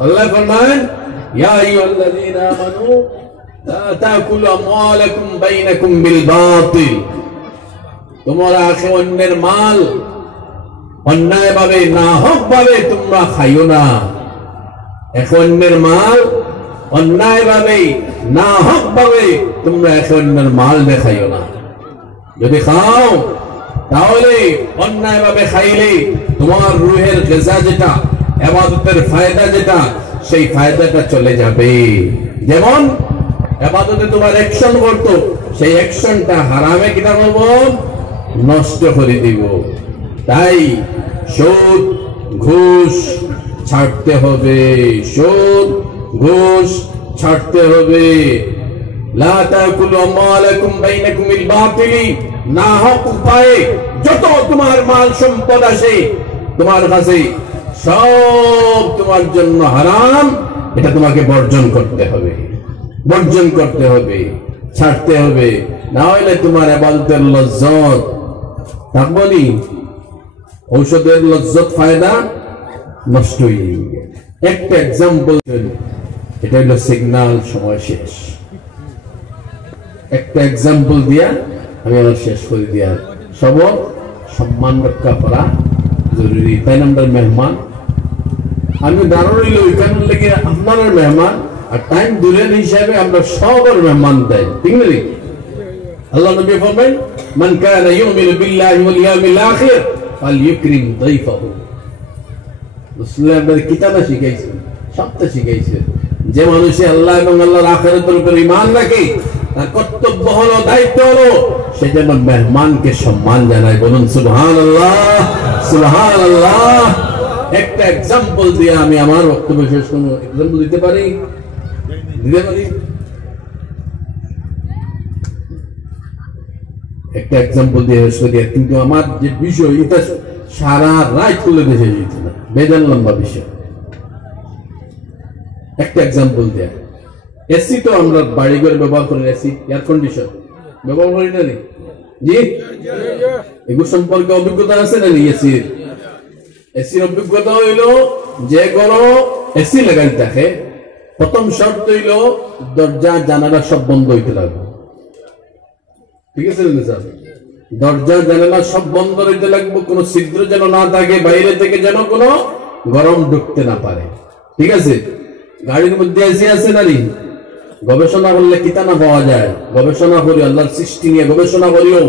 আল্লাহ ফরমান ইয়া আইয়ুহাল্লাযীনা আমানু লা তাকুলু আমওয়ালাকুম বাইনাকুম বিল বাতিল। তোমরা অন্যের মাল অন্যায়ভাবে নাহকভাবে তোমরা খাইও না। অন্যের মাল অন্যায়ভাবে নাহকভাবে তোমরা অন্যের মাল দেখাইও না। যদি খাও তাহলে অন্যায়ভাবে খাইলে তোমার রূহের গিজা যেটা, ইবাদতের ফায়দা যেটা, সেই ফায়দাটা চলে যাবে। যেমন ইবাদতে তোমার অ্যাকশন করতো, সেই অ্যাকশনটা হারামে কিনা করব, নষ্ট করে দিব। তাই সুদ ঘুষ ছাড়তে হবে, সুদ ঘুষ ছাড়তে হবে। লা তাকুলু আমওয়ালাকুম বাইনাকুম বিল বাতিল। নাহক উপায়ে যত তোমার মাল সম্পদ আসে তোমার কাছে সব তোমার জন্য হারাম। এটা তোমাকে বর্জন করতে হবে, বর্জন করতে হবে, ছাড়তে হবে। না হলে তোমার ইবাদতের লজ্জত থাকবনি, ঔষধের লজ্জত ফায়দা নষ্ট হয়ে যাবে। একটা এক্সাম্পল, এটা হলো সিগন্যাল, সময় শেষ। একটা এক্সাম্পল দিয়া আমি আমার শেষ করে দিয়া সবর সম্মান রক্ষা করা জরুরি। 6 নম্বর মেহমান আমি দাঁড়াইল ওইখানে লেগে আপনার মেহমান, আর টাইম দূরের হিসাবে আমরা সবার মেহমান দেয়, ঠিক না? আল্লাহ নবী ফরমান মান কানা ইউমিনু বিল্লাহি ওয়াল ইয়াউমিল আখির ফালইউকরিম দাইফাহু। রাসূলুল্লাহ কিতাবে শিখাইছেন, সবটা শিখাইছেন। যে মানুষে আল্লাহ এবং আল্লাহর আখিরাতের উপর ঈমান রাখে তার কর্তব্য হলো, দায়িত্ব হলো সে যেন মেহমানকে সম্মান জানায়। বলুন সুবহানাল্লাহ, সুবহানাল্লাহ। একটা এক্সাম্পল দিয়ে আমি আমার বক্তব্য শেষ করব। এক্সাম্পল দিতে পারি? একটা এক্সাম্পল দিয়ে শেষ করি। কিন্তু আমার যে বিষয় এটা সারা রাত তুলে দেশে যেত না, বেজান লম্বা বিষয়। একটা এক্সাম্পল দেয়া, এসি তো আমরা বাড়ি ঘরে ব্যবহার করি, এসি এয়ার কন্ডিশন ব্যবহার করি না? জি, এগুলো সম্পর্কে অভিজ্ঞতা আছে না? এসির এসির অভিজ্ঞতা হইল যে ঘরে এসি লাগাই থাকে প্রথম শর্ত হইল দরজা জানালা সব বন্ধ হইতে লাগবে, ঠিক আছে স্যার? দরজা জানালা সব বন্ধ হইতে লাগবে, কোনো ছিদ্র যেন না থাকে, বাইরে থেকে যেন কোনো গরম ঢুকতে না পারে, ঠিক আছে? গাড়ির মধ্যে এসি আছে না? গবেষণা করলে কিতানা পাওয়া যায়। গবেষণা করি, আল্লাহর সৃষ্টি নিয়ে গবেষণা করিও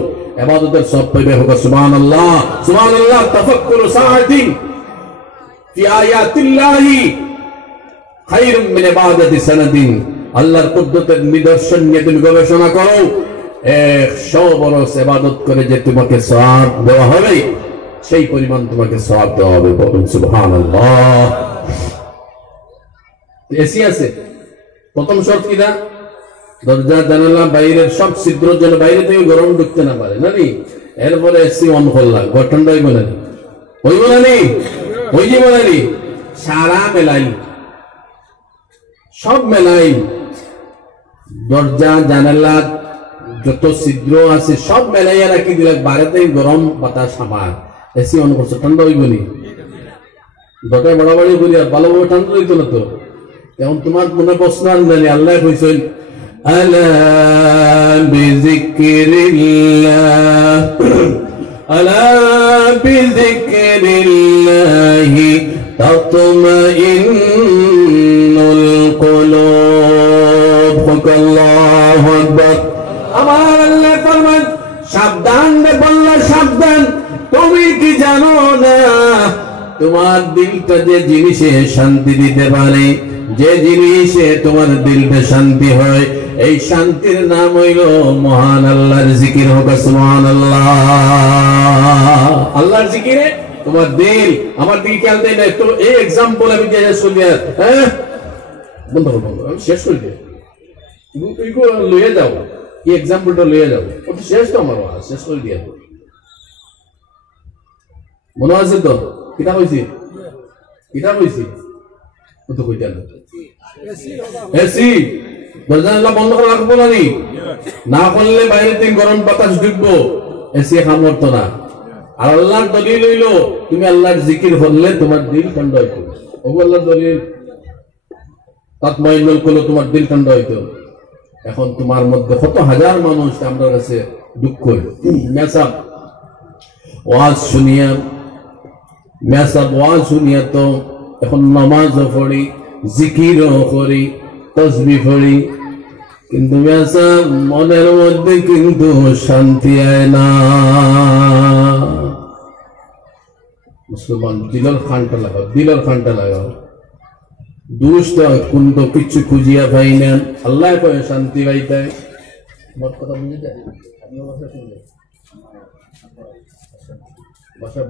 ইবাদতের সব পাইবে। হোক সুবহানাল্লাহ, সুবহানাল্লাহ। তাফাক্কুরু সাআতিন ফি আয়াতিল্লাহি খায়রুম মিন ইবাদাতি সানাদিন। আল্লাহর কুদরতের নিদর্শন নিয়ে তুমি গবেষণা করো, 100 বরস ইবাদত করে যে তোমাকে সওয়াব দেওয়া হবে, সেই পরিমাণ তোমাকে সওয়াব দেওয়া হবে। বলুন সুবহানাল্লাহ। এসি আছে, প্রথম শর্ত কিনা? দরজা জানালা বাইরের সব ছিদ্র যেন বাইরে থেকে গরম ঢুকতে না পারে, না? এরপরে এসি অন করলাম, ঘটনাটা হইব না? হইব না? ওই যে বলেনি সারা মেলাই, সব মেলাই, দরজা জানালা যত ছিদ্র আছে সব মেলাইয়া রাখি দিলে বাইরেতে গরম বাতাস আমার এসি অন করছে ঠান্ডা হইব নি দরকার বাড়াবাড়ি করি আর ভালোভাবে ঠান্ডা হইতো না তো এখন তোমার মনে প্রশ্ন আনবেন আল্লাহ কইছেন আলা বিযিকরিল্লাহ আলা বিযিকরিল্লাহি তাতমাইন্নুল কুলুব আল্লাহু আকবার আমার আল্লাহ ফরমান সাবধান রে বল্লা সাবধান তুমি কি জানো না তোমার দিলটা যে জিনিসে শান্তি দিতে পারে যে জিনিসে তোমার দিলটা শান্তি হয় এই শান্তির নাম হইল মহান আল্লাহর জিকির হোক সুবহানাল্লাহ আল্লাহর জিকিরে তোমার দিল আমার দিল খেয়াল দেয় না তো এই এক্সাম্পল আমি দিয়ে শুনি হ্যাঁ বন্ধ করবো আমি শেষ করে দিই তুই লইয়ে যাও এই এক্সাম্পলটা লইয়ে যাও ওটা শেষ তো আমার শেষ করে দিয়ে মনে আছে তো কিতা কইছি তো কইতে এসি দরজা বন্ধ করে রাখবো না করলে বাইরে থেকে গরম বাতাস ঢুকবো এসি সামর্থ্য না আর আল্লাহর দলিল হইল তুমি আল্লাহর জিকির করলে তোমার দিল ঠান্ডা হইতো ওগো আল্লাহর দলিল তাতমাইন্নুল কুলুব তোমার দিল ঠান্ডা হইতো এখন তোমার মধ্যে কত হাজার মানুষ আমরা কাছে দুঃখ মেসাব ওয়াজ শুনিয়া তো এখন নামাজও পড়ি জিকিরও করি তাসবিহ পড়ি কিন্তু মেসাব মনের মধ্যে কিন্তু শান্তি আয় না মুসলমান দিলের খানটা লাগাও দুষ্ট কুন্ত কিছু খুঁজিয়া পাই না আল্লাহ কয়ে শান্তি পাইতে আমার কথা বুঝে যায় ভাষা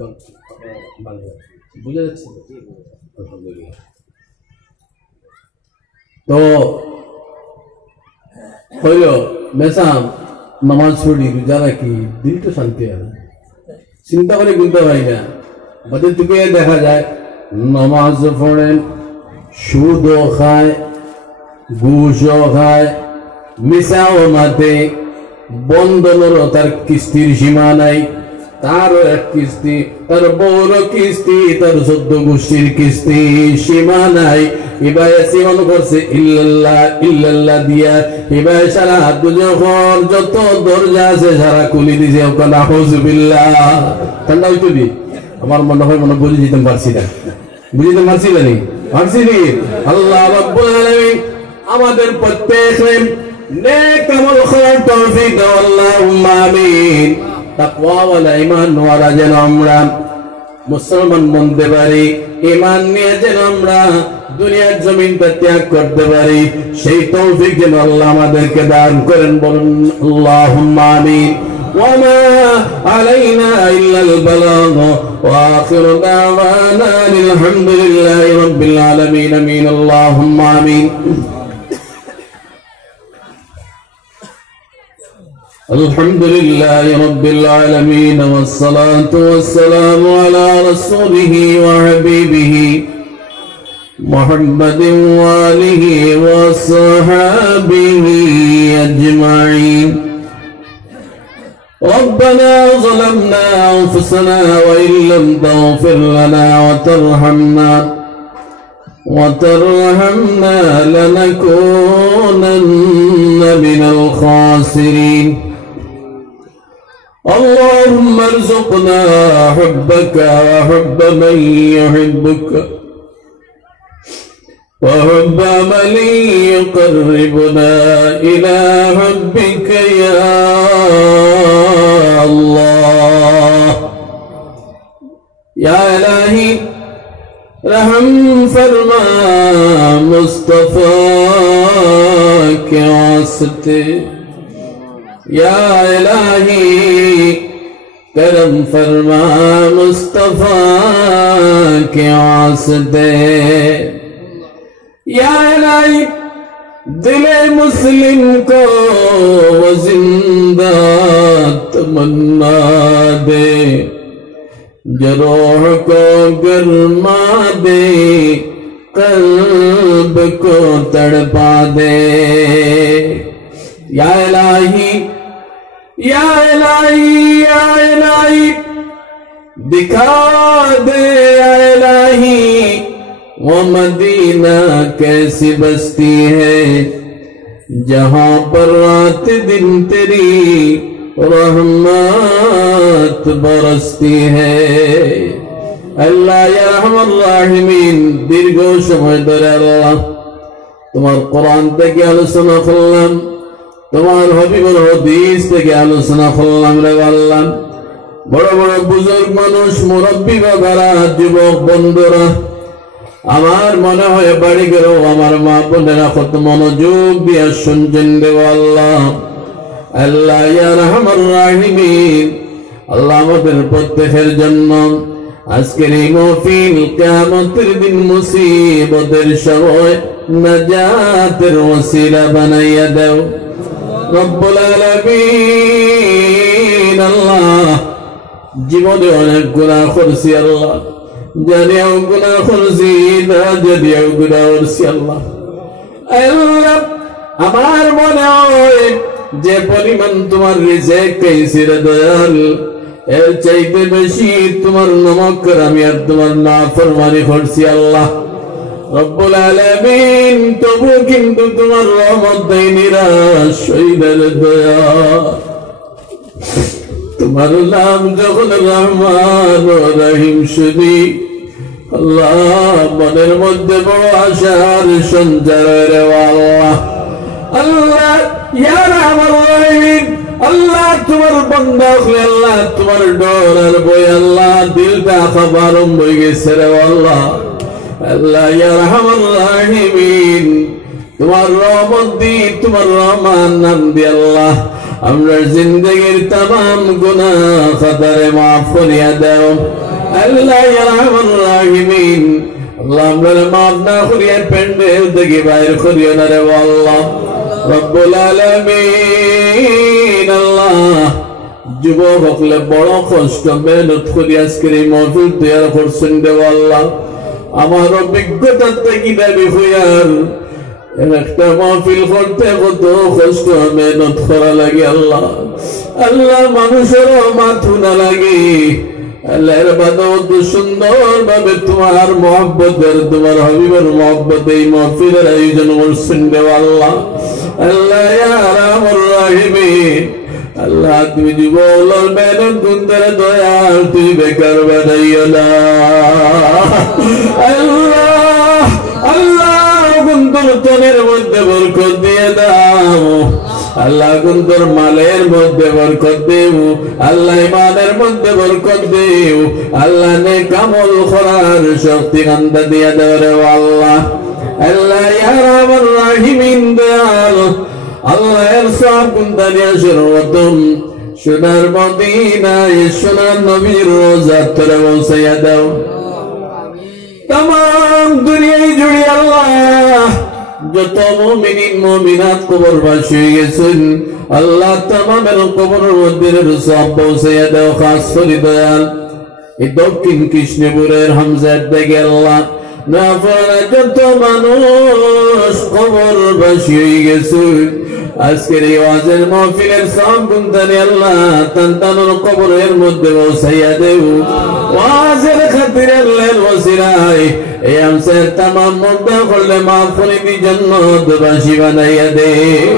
বাংলা বুঝে যাচ্ছে আলহামদুলিল্লাহ তো হইল মেসাম নামাজ পড়ি রোজা রাখি দিল তো শান্তি হয় না চিন্তা করে গুনতে পারি না বাদে থেকে দেখা যায় নামাজ পড়েন সুদও খায় ঘুষও খায় মিশাও মাতে বন্ধনেরও তার কিস্তির সীমা নাই তারও এক কিস্তি তার বড় কিস্তি তার 14 গোষ্ঠীর কিস্তি সীমা নাই এবার মনে করছে ইল্লাল্লাহ দিয়া এবার সারা দুনিয়ার যত দরজা আছে সারা খুলে দিছে নাউযুবিল্লাহ ঠান্ডা হইতো দি আমার মনে হয় বুঝে যেতে পারছি না আল্লাহ রাব্বুল আলামিন আমাদের প্রত্যেককে নেক আমল করার তৌফিক দাও আল্লাহুম্মা আমিন তাকওয়া ওয়াল ঈমান ওয়ালা যেন আমরা মুসলমান বনতে পারি ঈমান নিয়ে যেন আমরা দুনিয়ার জমিনটা ত্যাগ করতে পারি সেই তৌফিক যেন আল্লাহ আমাদেরকে দান করেন বলুন আল্লাহুম্মা আমিন وما علينا إلا البلاغ وآخر دعوانا الحمد لله رب العالمين آمين اللهم آمين الحمد لله رب العالمين والصلاة والسلام على رسوله وحبيبه محمد وآله وصحبه أجمعين ربنا ظلمنا أنفسنا وإن لم تغفر لنا وترحمنا لنكونن من الخاسرين اللهم ارزقنا حبك وحب من يحبك وحب عمل يقربنا إلى حبك يا الله يا إلهي رحم فرما مصطفى کے واسطے یا الہی کرم فرما مصطفیٰ کے واسطے یا الہی دل مسلم کو وہ زندہ تمنا دے جو روح کو گرما دے قلب کو تڑپا دے یا الہی या इलाही दिखा दे या इलाही वो मदीना कैसी बस्ती है जहां पर रात दिन तेरी रहमत बरसती है। अल्लाह या रहमान राहिमीन दीर्घ समय धरे अल्लाह তোমার কোরআন থেকে আলোচনা করলাম, তোমার হাবিবুর হাদিস থেকে আলোচনা করলাম রে আল্লাহ। বড় বড় বুজুর্গ মানুষ, মুরব্বী বাবারা, যুবক বন্ধুরা, আমার মনে হয় বাড়ি গেলেও আমার মা বোনেরা কত মনোযোগ দিয়ে শুনছেন রে আল্লাহ। আল্লাহ ইয়া রাহমান রাহিমিন, আল্লাহ আমাদের প্রত্যেকের জন্য আজকের এই মাহফিল কিয়ামতের দিন মুসিবতের সময় নাজাতের ওসিলা বানাইয়া দাও রব্বুল আলামিন। আল্লাহ জীবনে অনেক গুনাহ করছি আল্লাহ, জানিয়াও গুনাহ করছি, না জানিয়াও গুনাহ করছি আল্লাহ। আল্লাহ আমার মনে হয় যে পরিমাণ তোমার রিজিক পেয়েছি রে দয়াল, এর চাইতে বেশি তোমার নমস্কার আমি আর তোমার নাফরমানি করছি আল্লাহ রব্বুল আলামিন। তবু কিন্তু তোমার রহমত দেয় নিরাশ হইলের দয়া। তোমার নাম যখন রহমান ও রহিম শুনি আল্লাহ, মনের মধ্যে বড় আশার সঞ্চার রে আল্লাহ। আল্লাহ ইয়া রাহমান রাহিম, আল্লাহ তোমার বান্দা হলে আল্লাহ তোমার ডর আর ভয় আল্লাহ দিলটা খাবারম হয়ে গেছে রে আল্লাহ। আল্লাহ ইয়া রাহমান রাহিমিন, তোমার রহমত দি, তোমার রহমান নাম দি আল্লাহ আমরা জিন্দেগির तमाम গুনাহ খাতারে মাফ করিয়া দাও। আল্লাহ ইয়া রাহমান রাহিমিন, আল্লাহ আমরা মাফ না করিয়া পেন্ডেল থেকে বাইরে করিও না রে আল্লাহ রব্বুল আলামিন। আল্লাহ যুবক হকলে বড় কষ্ট মেহনত করি আজকের এই মাহফিল তৈরি করছেন রে আল্লাহ। আমার অভিজ্ঞতা থেকে দাবি হইয়ার একটা মাহফিল করতে কত কষ্ট মেহনত করা লাগে আল্লাহ। আল্লাহ মানুষেরও মাথু না লাগে, আল্লাহর ইবাদত সুন্দর ভাবে তোমার মহব্বতের, তোমার হাবিবের মহব্বতে এই মাহফিলের আয়োজন করছেন রে আল্লাহ। আল্লাহ ইয়া রাহমান রাহিমিন, আল্লাহ তুমি জীবনের মেহনত গুনতে দয়াল, তুই বেকার বানাইও না আল্লাহ। আল্লাহ গুন্তর তনের মধ্যে বরকত দিয়ে দাও আল্লাহ, গুন্তর মালের মধ্যে বরকত দেও আল্লাহ, ইমানের মধ্যে বরকত দেও আল্লাহ, নেক আমল করার শক্তি কান্দা দিয়ে দাও রে আল্লাহ। আল্লাহ ইয়া রাহমান রাহিমিন দয়াল, আল্লাহ এর সব গুন্দানিয়া শরবতম সোনার মদিনায় সোনার নবীর রোজা তোরে পৌঁছাইয়া দাও। তামাম দুনিয়ায় জুড়ে আল্লাহ যত মুমিনিন মুমিনাত কবরবাসী হয়ে গেছেন আল্লাহ, তামামের কবরের মধ্যে সব পৌঁছাইয়া দাও। খাস করে দয়াল এই দক্ষিণ কৃষ্ণপুরের হামজার দিকে আল্লাহ না পড়া যত মানুষ কবরবাসী হয়ে গেছে আজকের এই ওয়াজের মাহফিলের সব গুনতানি আল্লাহ তান্তানোর কবরের মধ্যে পৌঁছাইয়া দেও। ওয়াজের খাতিরে আল্লাহর ওসিলায় এই আমসের তামাম মুদ্দা করলে মাফ করে দি জান্নাতবাসী বানাইয়া দেও।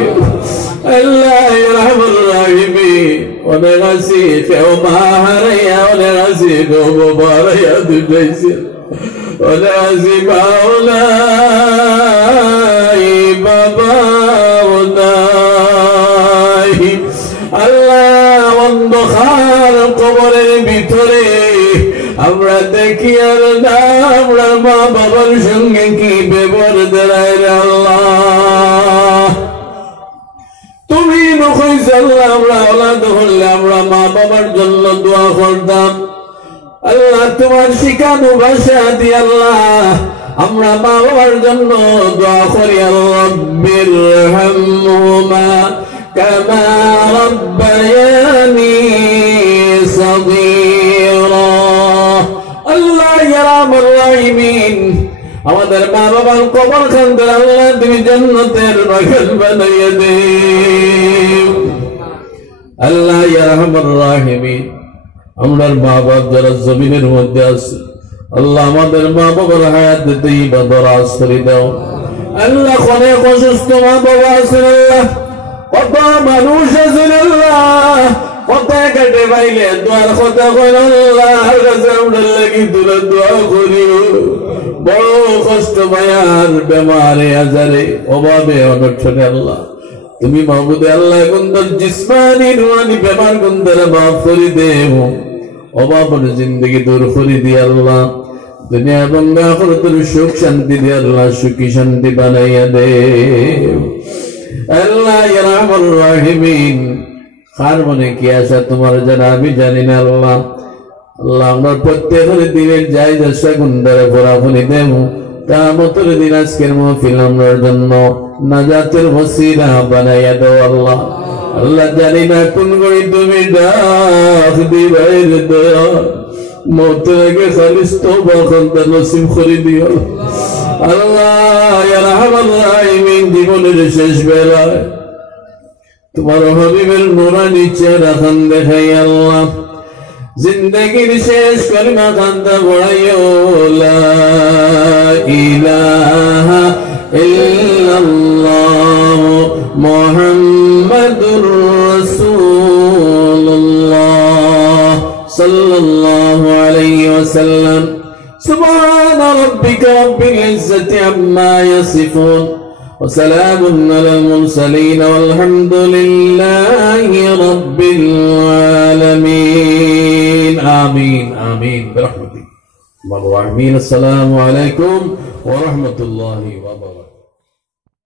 আল্লাহ ইয়া রাহমান রাহিমিন, অনেক আসি কেউ মা হারাইয়া, অনেক আসি কেউ বাবা হারাইয়া দুটাইছে, অনেক আসি বাও নাই বাবাও নাই। আল্লাহ অন্ধকার কবরের ভিতরে আমরা দেখি আর না আমরা মা বাবার সঙ্গে কি ব্যবহার দেয় আল্লাহ। তুমি নকইছ আল্লাহ আমরা ওলাদ হলে আমরা মা বাবার জন্য দোয়া করতাম আল্লাহ, তোমার শিখানো ভাষা দিয়ে আল্লাহ আমরা মা বাবার জন্য দোয়া করি আল্লাহ, বিরহামহুমা কামা রাব্বায়ানি সগীরা। আল্লাহ ইয়া রাহমান রাহিমিন, আমাদের মা বাবার কবর খানদের আল্লাহ তুমি জান্নাতের বাগান বানাইয়া দেও। আল্লাহ ইয়া আরহামার রাহিমিন আমরার মা বাপ যারা জমিনের মধ্যে আছে আল্লাহ আমাদের মা বাবার হায়াত তৈয়বা দরাজ করে দাও আল্লাহ অনেক অসুস্থ মা বাবা আছেন আল্লাহ কত মানুষ আছেন আল্লাহ কত কেটে পাইলে দোয়ার কথা কইল আল্লাহর কাছে আমরা লাগি দূরে দোয়া করিও বড় কষ্ট মায়ার বেমারে আজারে অভাবে অনটনে আল্লাহ তুমি মাহবুদে আল্লাহ গুন্দর জিসমানি রুহানি বেমার গুন্দরে মাফ করে দেও অভাবের জিন্দগি দূর করে দিয়ে আল্লাহ দুনিয়া এবং আখিরাতের সুখ শান্তি দিয়ে আল্লাহ সুখী শান্তি বানাইয়া দেও আল্লাহ ইয়া রাহমান রাহিমিন কার মনে কি আশা তোমার জানা আমি জানি না আল্লাহ আল্লাহ আমরা প্রত্যেকের দিনের যাই দশা গুন্ডারে ভরাফুনি দেব কিয়ামতের দিন আজকের মাহফিল আমরার জন্য নাজাতের ওসিলা বানাইয়া দাও আল্লাহ আল্লাহ জানি না কোন গড়ি তুমি ডাক দিবাইর দয়া মৌতের আগে খালিস তওবা করতে নসিব করে দিও আল্লাহ ইয়া রাহমান রাহিমিন জীবনের শেষ বেলায় তোমার হাবিবের নুরানি চেহারা খান দেখাই আল্লাহ জিন্দগির শেষ কলমা খান্দা বড়াইও লা ইলাহা ইল্লাল্লাহ মুহাম্মাদুর রাসূলুল্লাহ সাল্লাল্লাহু আলাইহি ওয়াসাল্লাম সুবহান রাব্বিকা রাব্বিল ইজ্জাতি আম্মা ইয়াসিফুন وسلام على المرسلين والحمد لله رب العالمين آمين آمين برحمتك السلام عليكم ورحمة الله وبركاته.